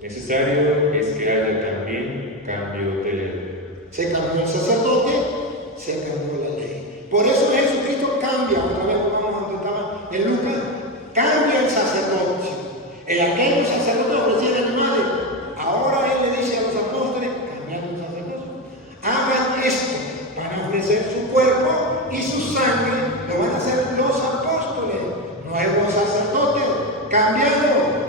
necesario es que haya también cambio de ley. Se cambió el sacerdote, se cambió la ley. Por eso Jesucristo cambia, otra vez vamos a donde estaba en Lucas, cambia el sacerdocio. En aquellos sacerdotes ofrecían animales. Ahora Él le dice a los apóstoles, cambiando el sacerdocio, hagan esto, van a ofrecer su cuerpo y su sangre, lo van a hacer los apóstoles, nuevos sacerdotes, cambiando,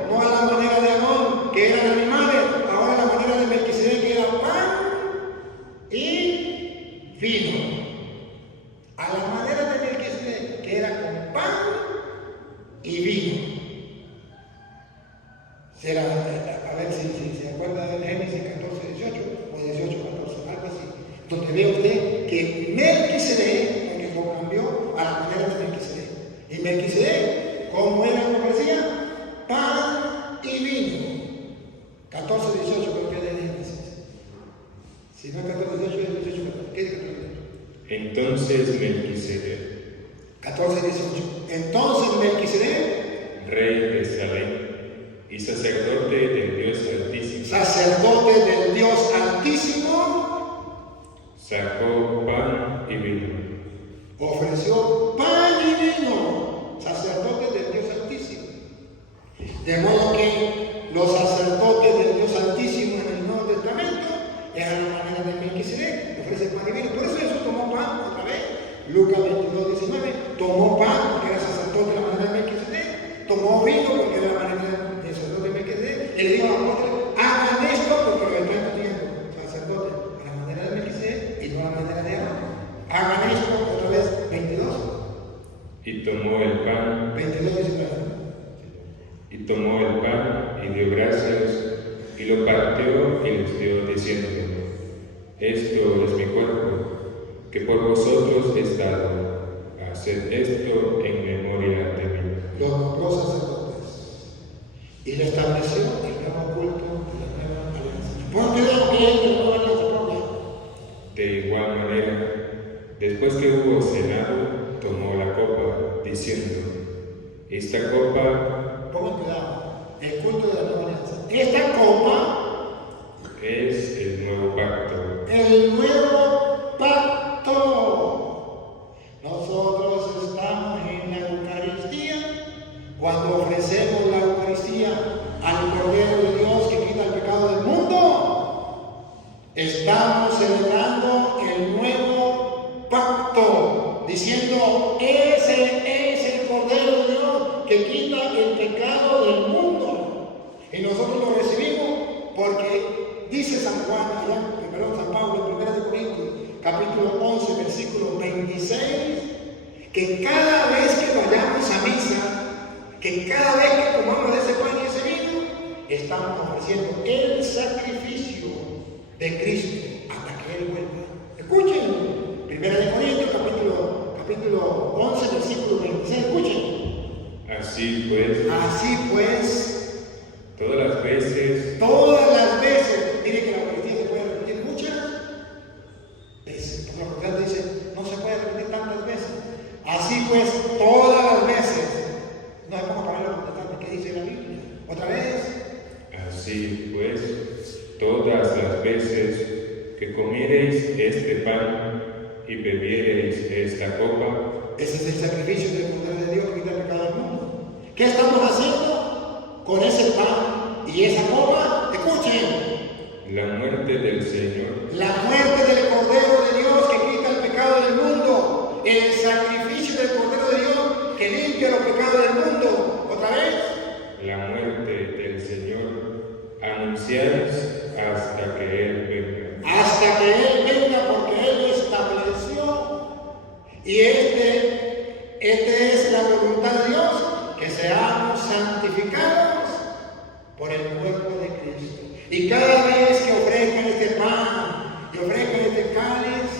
no a la manera de Aarón, que eran animales, ahora a la manera de Melquisedec, que era pan y vino. A la manera de Melquisedec, que era con pan y vino. Será, a ver si se acuerda de Génesis 14, 18 o 18, 14, algo así. Donde ve usted que Melquisedec, porque lo cambió a la manera de Melquisedec. Y Melquisedec, ¿cómo era lo que decía? Pan y vino. 14, 18, creo que es de Génesis. Si no es 14, 18, es 18, 14. ¿Qué dice 14, 18? Entonces Melquisedec, 14, 18. Entonces Melquisedec, rey de Salem y sacerdote del Dios Altísimo, sacerdote del Dios Altísimo, sacó pan y vino. ofreció pan y vino. Y tomó el pan, 22, 19. y tomó el pan, y dio gracias, y lo partió, y les dio, diciendo: Esto es mi cuerpo, que por vosotros es dado. Haced esto en memoria de mí. Los nombró sacerdotes y le estableció el nuevo culto de la nueva alianza. ¿Por qué no quiere la nueva alianza propia? De igual manera, después que hubo cenado, tomó la copa, diciendo: Esta copa Pongan cuidado, el culto de la nueva alianza. Esta copa es el nuevo pacto. el nuevo pacto. Nosotros estamos en la Eucaristía cuando ofrecemos la Eucaristía al Cordero de Dios que quita el pecado del mundo. Estamos celebrando el nuevo pacto, diciendo: ese es el Cordero de Dios que quita el pecado del mundo. Y nosotros lo recibimos porque dice San Juan, San Pablo, en 1 Corintios, capítulo 11, versículo 26, que cada vez que vayamos a misa, que cada vez que comamos de ese pan y ese vino, estamos ofreciendo el sacrificio de Cristo hasta que Él vuelva. Escuchen, 1 Corintios, capítulo 11, versículo 26, escuchen. Así pues, todas las veces, mire que la Eucaristía se puede repetir muchas veces, porque la Eucaristía dice, no se puede repetir tantas veces. Así pues, todas las veces, no es como para los protestantes, ¿qué dice la Biblia? Otra vez. así pues, todas las veces que comiereis este pan y bebiereis esta copa, Ese es el sacrificio del Cordero de Dios que quita el pecado del mundo. ¿Qué estamos haciendo con ese pan y esa copa? Escuchen. la muerte del Señor, La muerte del Cordero de Dios que quita el pecado del mundo. El sacrificio del Cordero de Dios que limpia los pecados del mundo. ¿Otra vez? la muerte del Señor, anunciáis hasta que Él venga. Hasta que Él venga, porque Él estableció. Y esta es la voluntad de Dios, que seamos santificados por el cuerpo de Cristo. Y cada vez que ofrezcan este pan y ofrezcan este cáliz,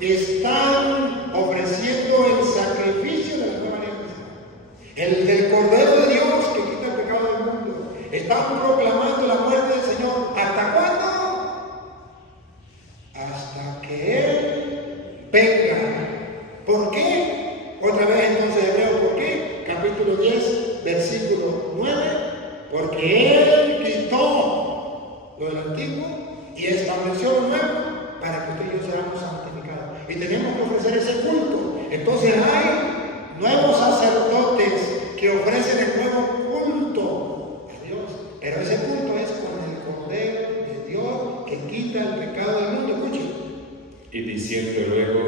están ofreciendo el sacrificio de la nueva alianza, el del Cordero de Dios que quita el pecado del mundo. Están proclamando la muerte del Señor. ¿Hasta cuándo? Hasta que Él venga. ¿Por qué? Otra vez entonces Hebreo, ¿por qué? Capítulo 10, versículo 9. Porque Él quitó lo del antiguo y estableció lo nuevo para que usted y yo seamos santificados. Y tenemos que ofrecer ese culto. Entonces hay nuevos sacerdotes que ofrecen el nuevo culto a Dios. Pero ese culto es con el Cordero de Dios que quita el pecado del mundo. Escuchen. Y diciendo luego: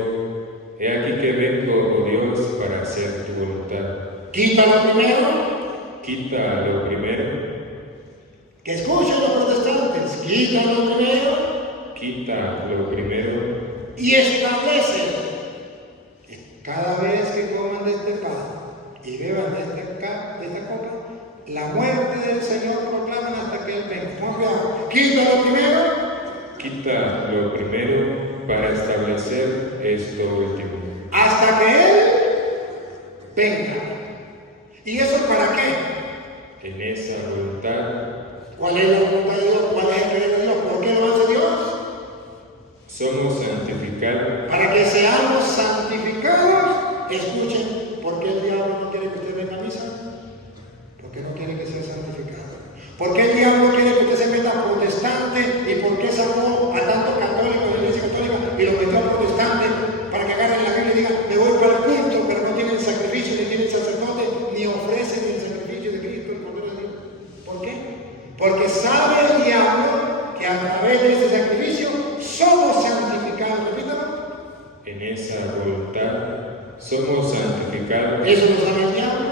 He aquí que vengo, oh Dios, para hacer tu voluntad. Quítalo primero. Quita lo primero, Que escuchen los protestantes. Quítalo primero. quita lo primero, Y establece que cada vez que coman de este pan y beban de esta copa, la muerte del Señor proclaman hasta que Él venga. Quítalo primero. quita lo primero para establecer esto último. Hasta que Él venga. ¿Y eso para qué? En esa voluntad ¿Cuál es la voluntad de Dios? ¿Cuál es el querer de Dios? ¿Por qué lo hace Dios? somos santificados. Para que seamos santificados. Escuchen, ¿por qué el diablo no quiere que usted venga a misa? Porque no quiere que sea santificado. ¿Por qué el diablo quiere que usted se meta protestante? ¿Y por qué sacó a tanto católico de la Iglesia Católica y lo metió a protestante para que agarren la Biblia y digan: me voy para el culto, pero no tienen sacrificio, ni tienen sacerdote, ni ofrecen el sacrificio de Cristo, el Cordero de Dios? ¿Por qué? Porque sabe el diablo que a través de ese sacrificio somos santificados. Repítalo. En esa voluntad somos santificados Eso lo sabe el diablo.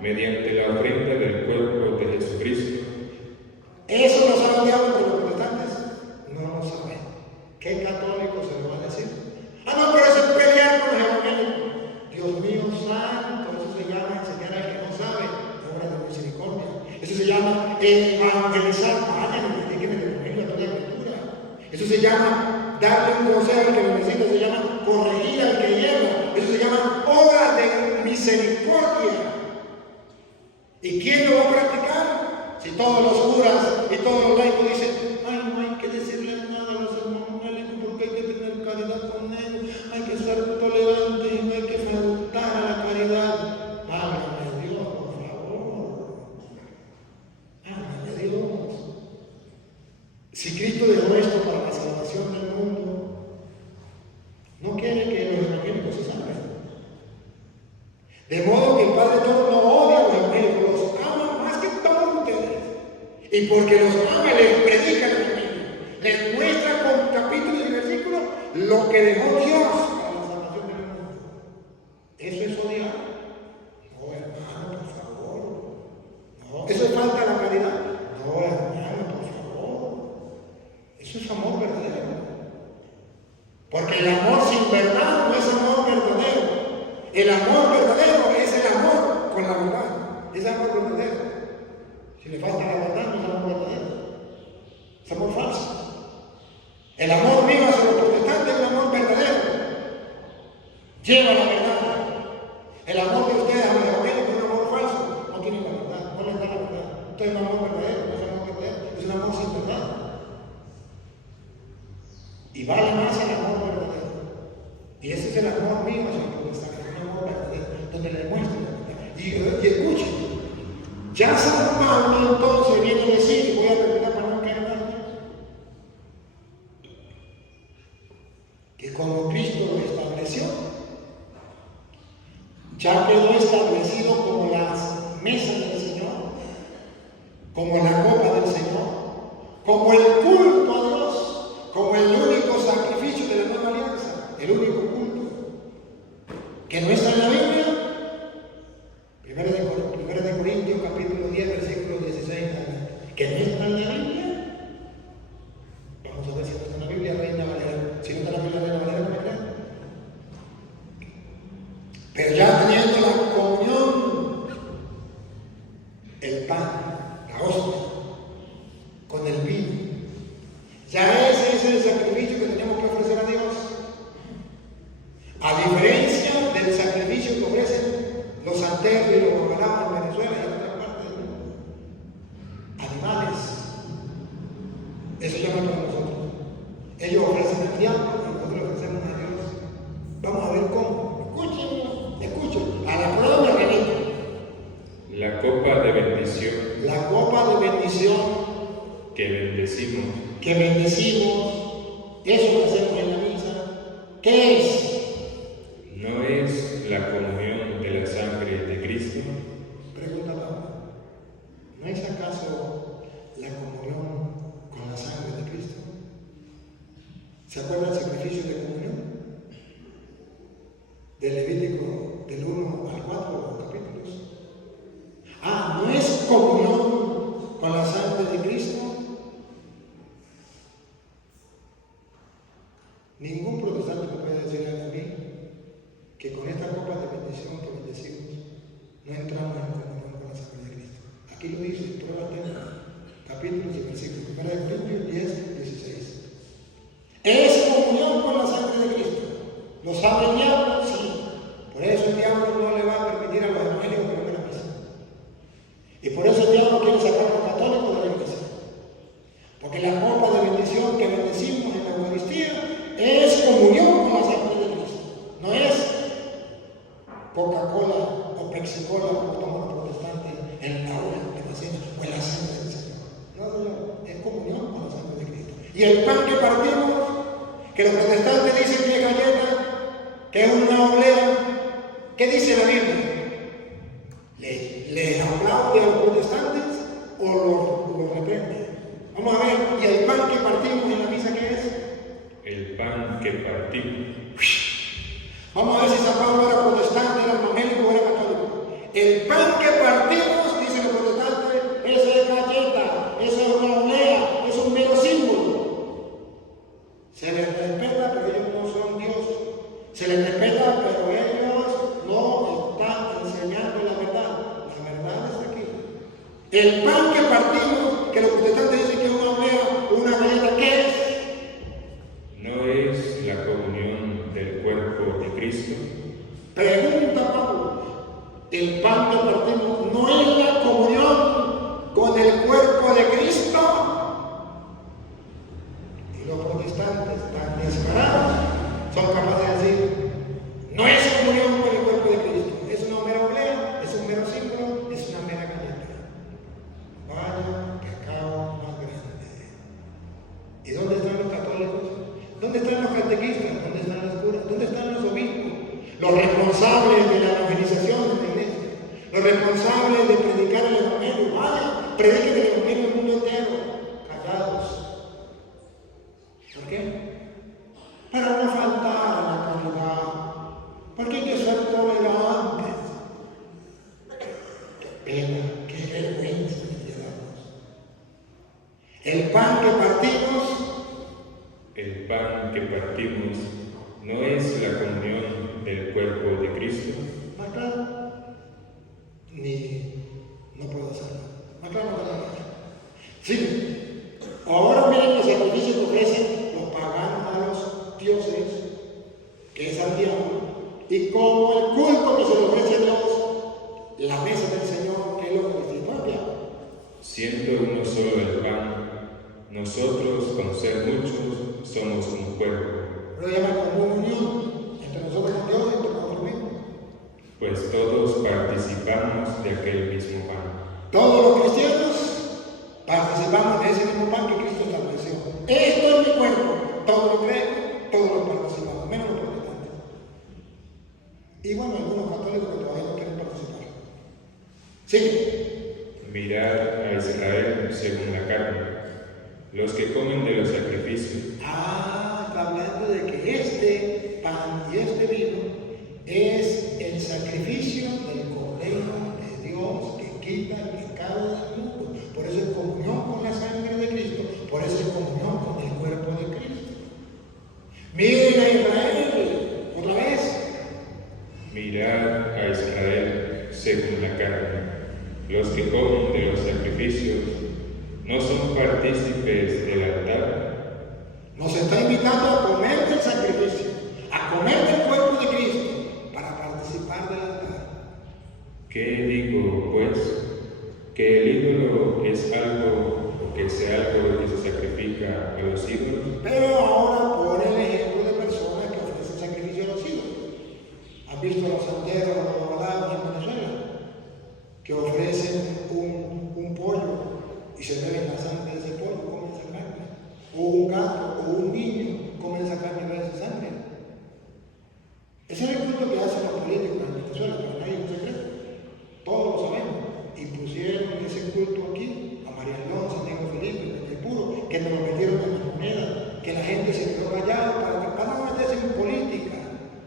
mediante la ofrenda del cuerpo de Jesucristo. Eso lo sabe el diablo, pero los protestantes no lo saben. ¿Qué católico se lo va a decir? Ah, no, pero eso es pelear con los evangélicos. Dios mío santo, eso Eso se llama evangelizar. Vayan y prediquen el evangelio a toda criatura. Eso se llama darle un consejo al que lo necesita. Se llama corregir al que hierra. Eso se llama obra de misericordia. ¿Y quién lo va a practicar? Si todos los curas y todos los laicos dicen, ay, no hay que decirle nada a los hermanos laicos porque hay que tener caridad con ellos, hay que ser tolerantes, no hay que faltar a la caridad. Válgame Dios, por favor. Válgame Dios. Si Cristo dejó esto para la salvación del mundo, no quiere que los evangélicos se salven. De modo que el Padre todo no odia a los evangélicos, los ama más que todos ustedes. Y porque los ama, les predica el evangelio. Les muestra con capítulos y versículos lo que dejó Dios para la salvación del mundo. ¿Eso es odiar? No, hermano, por favor. No. ¿Eso es falta de la caridad? No, hermano, por favor. Eso es amor verdadero. Porque el amor sin verdad no es amor verdadero. El amor verdadero es el amor con la verdad. Es amor verdadero. Si le falta la verdad, no es amor verdadero. Es amor falso. El amor mío hacia los protestantes es un amor verdadero. Lleva la verdad. El amor de ustedes a los evangélicos es un amor falso. No tienen la verdad, no les da la verdad. Entonces no es amor verdadero, no es amor verdadero, es un amor sin verdad. Y vale más el amor verdadero. Y ese es el amor mío hacia los protestantes, un amor verdadero, donde le muestro la verdad. Y escuchen, ya San Pablo entonces viene a decir, y voy a terminar para no caer más, que como Cristo lo estableció, ya quedó establecido como las mesas del Señor, como la copa del Señor, como el culto a Dios, como el único sacrificio de la nueva alianza, el único culto, que no está en la Biblia. Primera de Corintios, capítulo 10, versículo 16, que no está en la Biblia. Vamos a ver si no está en la Biblia, Reina Valera. Si no está en la Biblia, Reina Valera, no me crean. Pero ya teniendo la comunión, el pan, la hostia, con el vino, ya ese es el sacrificio que tenemos que ofrecer a Dios. A diferencia del sacrificio que ofrecen los santeros y los bacalaos en Venezuela y en otras partes del mundo. Animales. Eso ya no es para nosotros. Ellos ofrecen al diablo y nosotros ofrecemos a Dios. Vamos a ver cómo. Escuchen. A la prueba me remito. La copa de bendición. La copa de bendición Que bendecimos. que bendecimos, eso que hacemos en la misa, ¿qué es? ¿No es la comunión de la sangre de Cristo? Pregunta Pablo. ¿No es acaso la comunión con la sangre de Cristo? ¿Se acuerda del sacrificio de comunión? Del Levítico del 1 al 4 capítulos. ¿No es comunión con la sangre de Cristo? Ningún protestante me puede decir a mí que con esta copa de bendición que bendecimos no entramos en comunión con la sangre de Cristo. Aquí lo dice, prueba capítulos y versículos. 1 Corintios 10, 16. Es comunión con la sangre de Cristo. ¿Lo sabe el diablo? Sí. Por eso el diablo no le va a permitir a los evangélicos que vengan a misa. Y por eso el diablo quiere sacar a los católicos de la iglesia. Porque la copa de bendición que bendecimos en la Eucaristía es comunión con la sangre de Cristo. No es Coca-Cola o Pepsi-Cola como toman los protestantes en la hora de la cena o en la sangre del Señor. No, es comunión con la sangre de Cristo. Y el pan que partimos, que los protestantes dicen que es galleta, que es una oblea, ¿qué dice la Biblia? ¿Les aplaude a los protestantes o los reprende? Vamos a ver, ¿y el pan que partimos en la misa qué es? El pan que partimos. Vamos a ver si San Pablo era protestante, era evangélico o era católico. El pan que partimos, dicen los protestantes, eso es galleta, eso es una oblea, es un mero símbolo. Se les respeta, pero ellos no son Dios. Se les respeta, pero ellos no están enseñando la verdad. La verdad está aquí. El pan que partimos, que los protestantes dicen que es una oblea, una galleta, ¿qué es? ¿No es la comunión del cuerpo de Cristo? Pregunta Pablo. El pan que partimos no es la comunión con el cuerpo de Cristo. Y los protestantes, tan descarados, son capaces de decir, no es comunión con el cuerpo de Cristo, es una mera oblea, es un mero símbolo, es una mera galleta. Vaya pecado más grande. ¿Y dónde están los católicos? ¿Dónde están los catequistas? ¿Dónde están los curas? ¿Dónde están los obispos? Los responsables de la evangelización de la iglesia, los responsables de predicar el evangelio. Vaya, prediquen el evangelio al mundo entero, callados. ¿Por qué? Para no faltar a la caridad, porque hay que ser tolerantes. Qué pena, qué vergüenza, mis hermanos. El pan que partimos no es la comunión del cuerpo de Cristo. Más claro, no puedo hacerlo. Más claro, no puedo hacerlo. Sí, ahora miren los sacrificios que ofrecen los paganos a los dioses, que es al diablo, y como el culto que se le ofrece a Dios, la mesa del Señor, que es lo que es propia. Siendo uno solo el pan, nosotros, con ser muchos, somos un cuerpo. Lo llaman como unión entre nosotros con Dios y entre nosotros mismos. Pues todos participamos de aquel mismo pan. Todos los cristianos participamos de ese mismo pan que Cristo estableció. Esto es mi cuerpo. Todos lo creen, todos lo participamos, menos los protestantes. Y bueno, algunos católicos que todavía no quieren participar. Sí. Mirad a Israel según la carne, los que comen de los sacrificios. Está hablando de que este pan y este vino es el sacrificio del Cordero de Dios que quita el pecado del mundo. Por eso es comunión con la sangre de Cristo, por eso es comunión con el cuerpo de Cristo. Miren a Israel, otra vez. Mirad a Israel según la carne, los que comen de los sacrificios no son partícipes del altar. Nos está invitando a comer del sacrificio, a comer del cuerpo de Cristo, para participar del altar. ¿Qué digo, pues? ¿Que el ídolo es algo o que sea algo que se sacrifica a los ídolos? Pero ahora pone el ejemplo de personas que ofrecen sacrificio a los ídolos. ¿Han visto a los santeros, a los babalaos en Venezuela? Que ofrecen un pollo y se beben la sangre de ese pollo, comen esa carne. O un gato o un niño comen esa carne y beben esa sangre. Ese es el culto que hacen los políticos en Venezuela, pero nadie es un secreto. Todos lo sabemos. Impusieron ese culto aquí a María León, Santiago Felipe, el puro, que nos lo metieron en la moneda, que la gente se quedó callada para no meterse en política.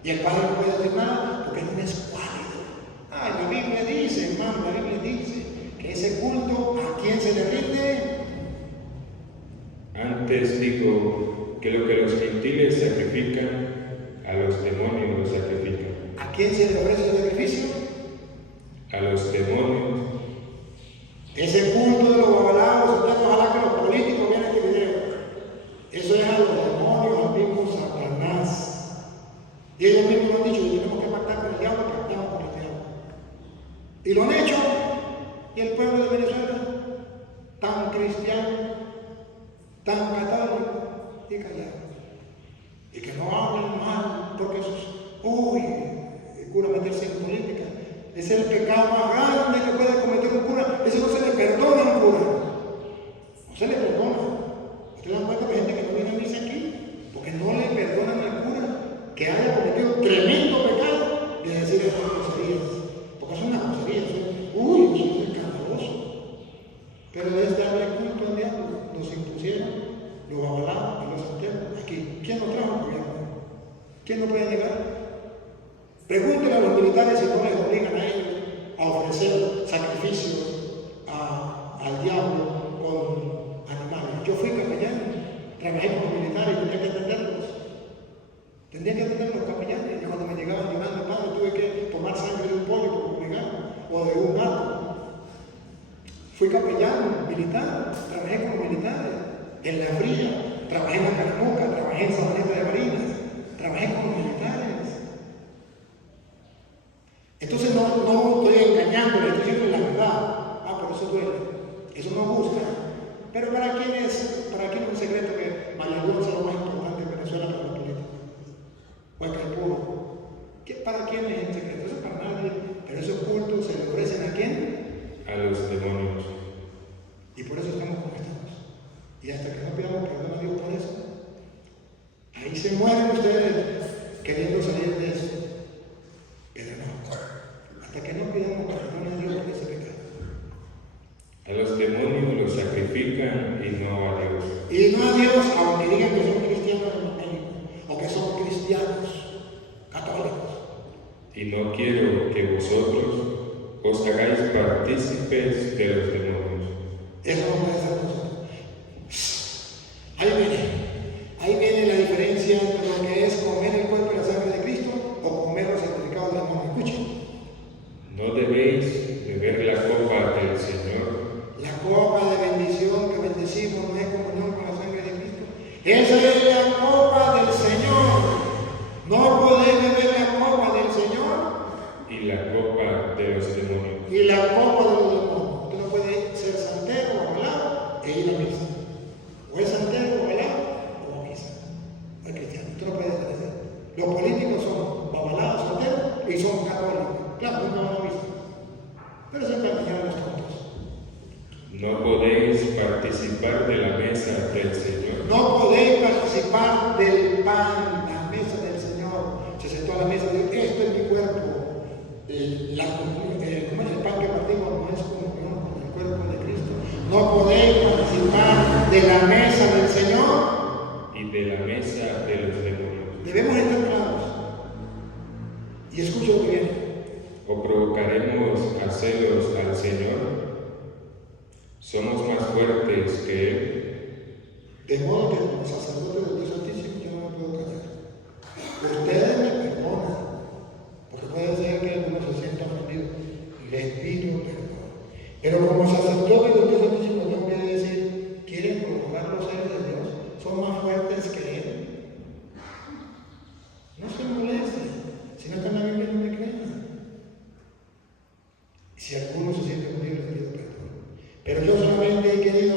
Y el padre no puede decir nada porque no es válido. La Biblia dice, hermano, la Biblia dice que ese culto, ¿a quién se le rinde? Antes digo que lo que los gentiles sacrifican, a los demonios lo sacrifican. ¿A quién se le ofrece el sacrificio? A los demonios. Ese culto de los babalaos, ojalá que los políticos vean este video. Eso es a los demonios, al mismo Satanás. Y ellos mismos lo han dicho, que tenemos que pactar con el diablo, pactamos con el diablo. Y lo han hecho. Y el pueblo de Venezuela, tan cristiano, tan católico y callado. Y que no hablen mal, porque eso es, el cura meterse en política. Es el pecado más grande que puede cometer un cura. Eso no se le perdona a un cura. No se le perdona. ¿Ustedes dan cuenta que hay gente que no viene a misa aquí? Porque no le perdonan al cura que haya cometido tremendo pecado de decir esas groserías. Porque son unas groserías. Eso es escandaloso. Pero es darle culto al diablo. Nos impusieron, los babalaos y los santeros. Aquí, ¿quién nos trajo el gobierno? ¿Quién nos puede negar? Pregúntenle a los militares si no les obligan a ellos a ofrecer sacrificios al diablo con animales. Yo fui capellán, trabajé con los militares y tenía que atenderlos. Tenía que atender a los capellanes. Y cuando me llegaban llorando, padre, tuve que tomar sangre de un pollo por obligar, o de un gato. Fui capellán militar, trabajé como militar en la Fría, trabajé en Acaramuca, trabajé en Sabaneta de Barinas, trabajé como militares. Entonces no estoy engañándole, estoy diciendo la verdad. Por eso duele. Eso no gusta. Pero ¿para quién es un secreto que Mayagüez es lo más importante de Venezuela para los políticos? Huacaipuro. ¿Para quién es el secreto? Eso es para nadie. Pero esos cultos se le ofrecen ¿a quién? A los demonios. Y por eso estamos como estamos. Y hasta que no pidamos perdón a Dios por eso, ahí se mueren ustedes queriendo salir de eso. Pero no. Hasta que no pidamos perdón a Dios por ese pecado. A los demonios los sacrifican y no a Dios. Y no a Dios, aunque digan que son cristianos evangélicos o que son cristianos católicos. Y no quiero que vosotros os hagáis partícipes de los demonios. Eso no puede ser nosotros. Ahí viene la diferencia entre lo que es comer el cuerpo y la sangre de Cristo o comer los certificados de demonio. Escuchen. No debéis beber la copa del Señor. La copa de bendición que bendecimos no es comunión con la sangre de Cristo. Esa es la copa del Señor. No podéis beber la copa del Señor. Y la copa de los demonios. Y la copa de los demonios. Usted no puede ser santero o avalado e ir a misa. O es santero o avalado o a misa. No es cristiano. Usted no puede hacer eso. Los políticos son avalados, santeros y son católicos. Claro, nunca van a misa. Pero siempre engañan a los tontos. No podéis participar de la mesa del Señor. No podéis participar del pan, la mesa del Señor. Se sentó a la mesa y dijo, esto es mi cuerpo. ¿Cómo es el pan que partimos? No es comunión con el cuerpo de Cristo. No podéis participar de la mesa del Señor y de la mesa de los demonios. Debemos estar claros. Y escucho lo que viene. ¿O provocaremos a celos al Señor? ¿Somos más fuertes que Él? De modo que como sacerdote del Dios Altísimo yo no me puedo callar. Ustedes me perdonan, porque puede ser que algunos se sientan ofendidos. Les pido perdón. Pero como sacerdote del Dios Altísimo yo voy a decir, ¿quieren provocar los celos de Dios? ¿Son más fuertes que Él? No se molesten. Si no está en la Biblia no me crean. Y si alguno se siente ofendido, les pido perdón. Pero yo solamente he querido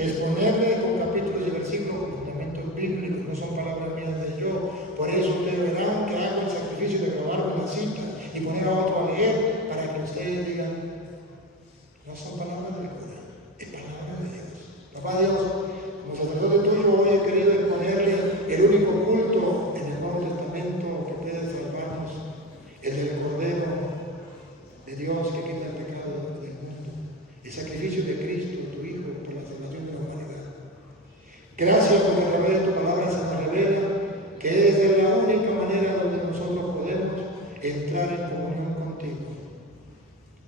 exponerle con capítulos y versículos con fundamentos bíblicos, no son palabras mías de yo. Por eso ustedes verán que hago el sacrificio de grabar una cita y poner a otro a leer para que ustedes digan, no son palabras del Cura, es palabra de Dios. Papá Dios, como sacerdote tuyo hoy he querido exponerle el único culto en el Nuevo Testamento que puede salvarnos, el del Cordero de Dios que quita el pecado del mundo. El sacrificio de Cristo, tu Hijo, por la salvación de la humanidad. Gracias porque a través de tu palabra se nos revela que es de la única manera donde nosotros podemos entrar en comunión contigo.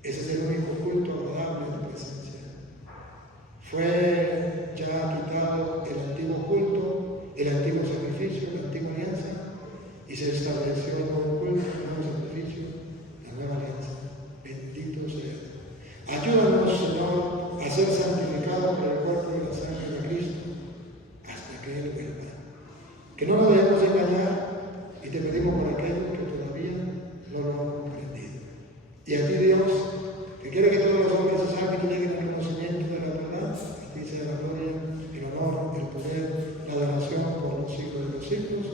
Ese es el único culto agradable de tu presencia. Fue ya quitado el antiguo culto, el antiguo sacrificio, la antigua alianza, y se estableció el nuevo culto, el nuevo sacrificio, la nueva alianza. Bendito sea. Ayúdanos, Señor, a ser santificados por el cuerpo y la sangre de Cristo hasta que Él vuelva. Que no nos dejemos engañar y te pedimos por aquellos que todavía no lo han comprendido. Y a ti, Dios, que quiere que todos los hombres se salven y lleguen al conocimiento de la verdad, a ti sea la gloria, el honor, el poder, la adoración por los siglos de los siglos.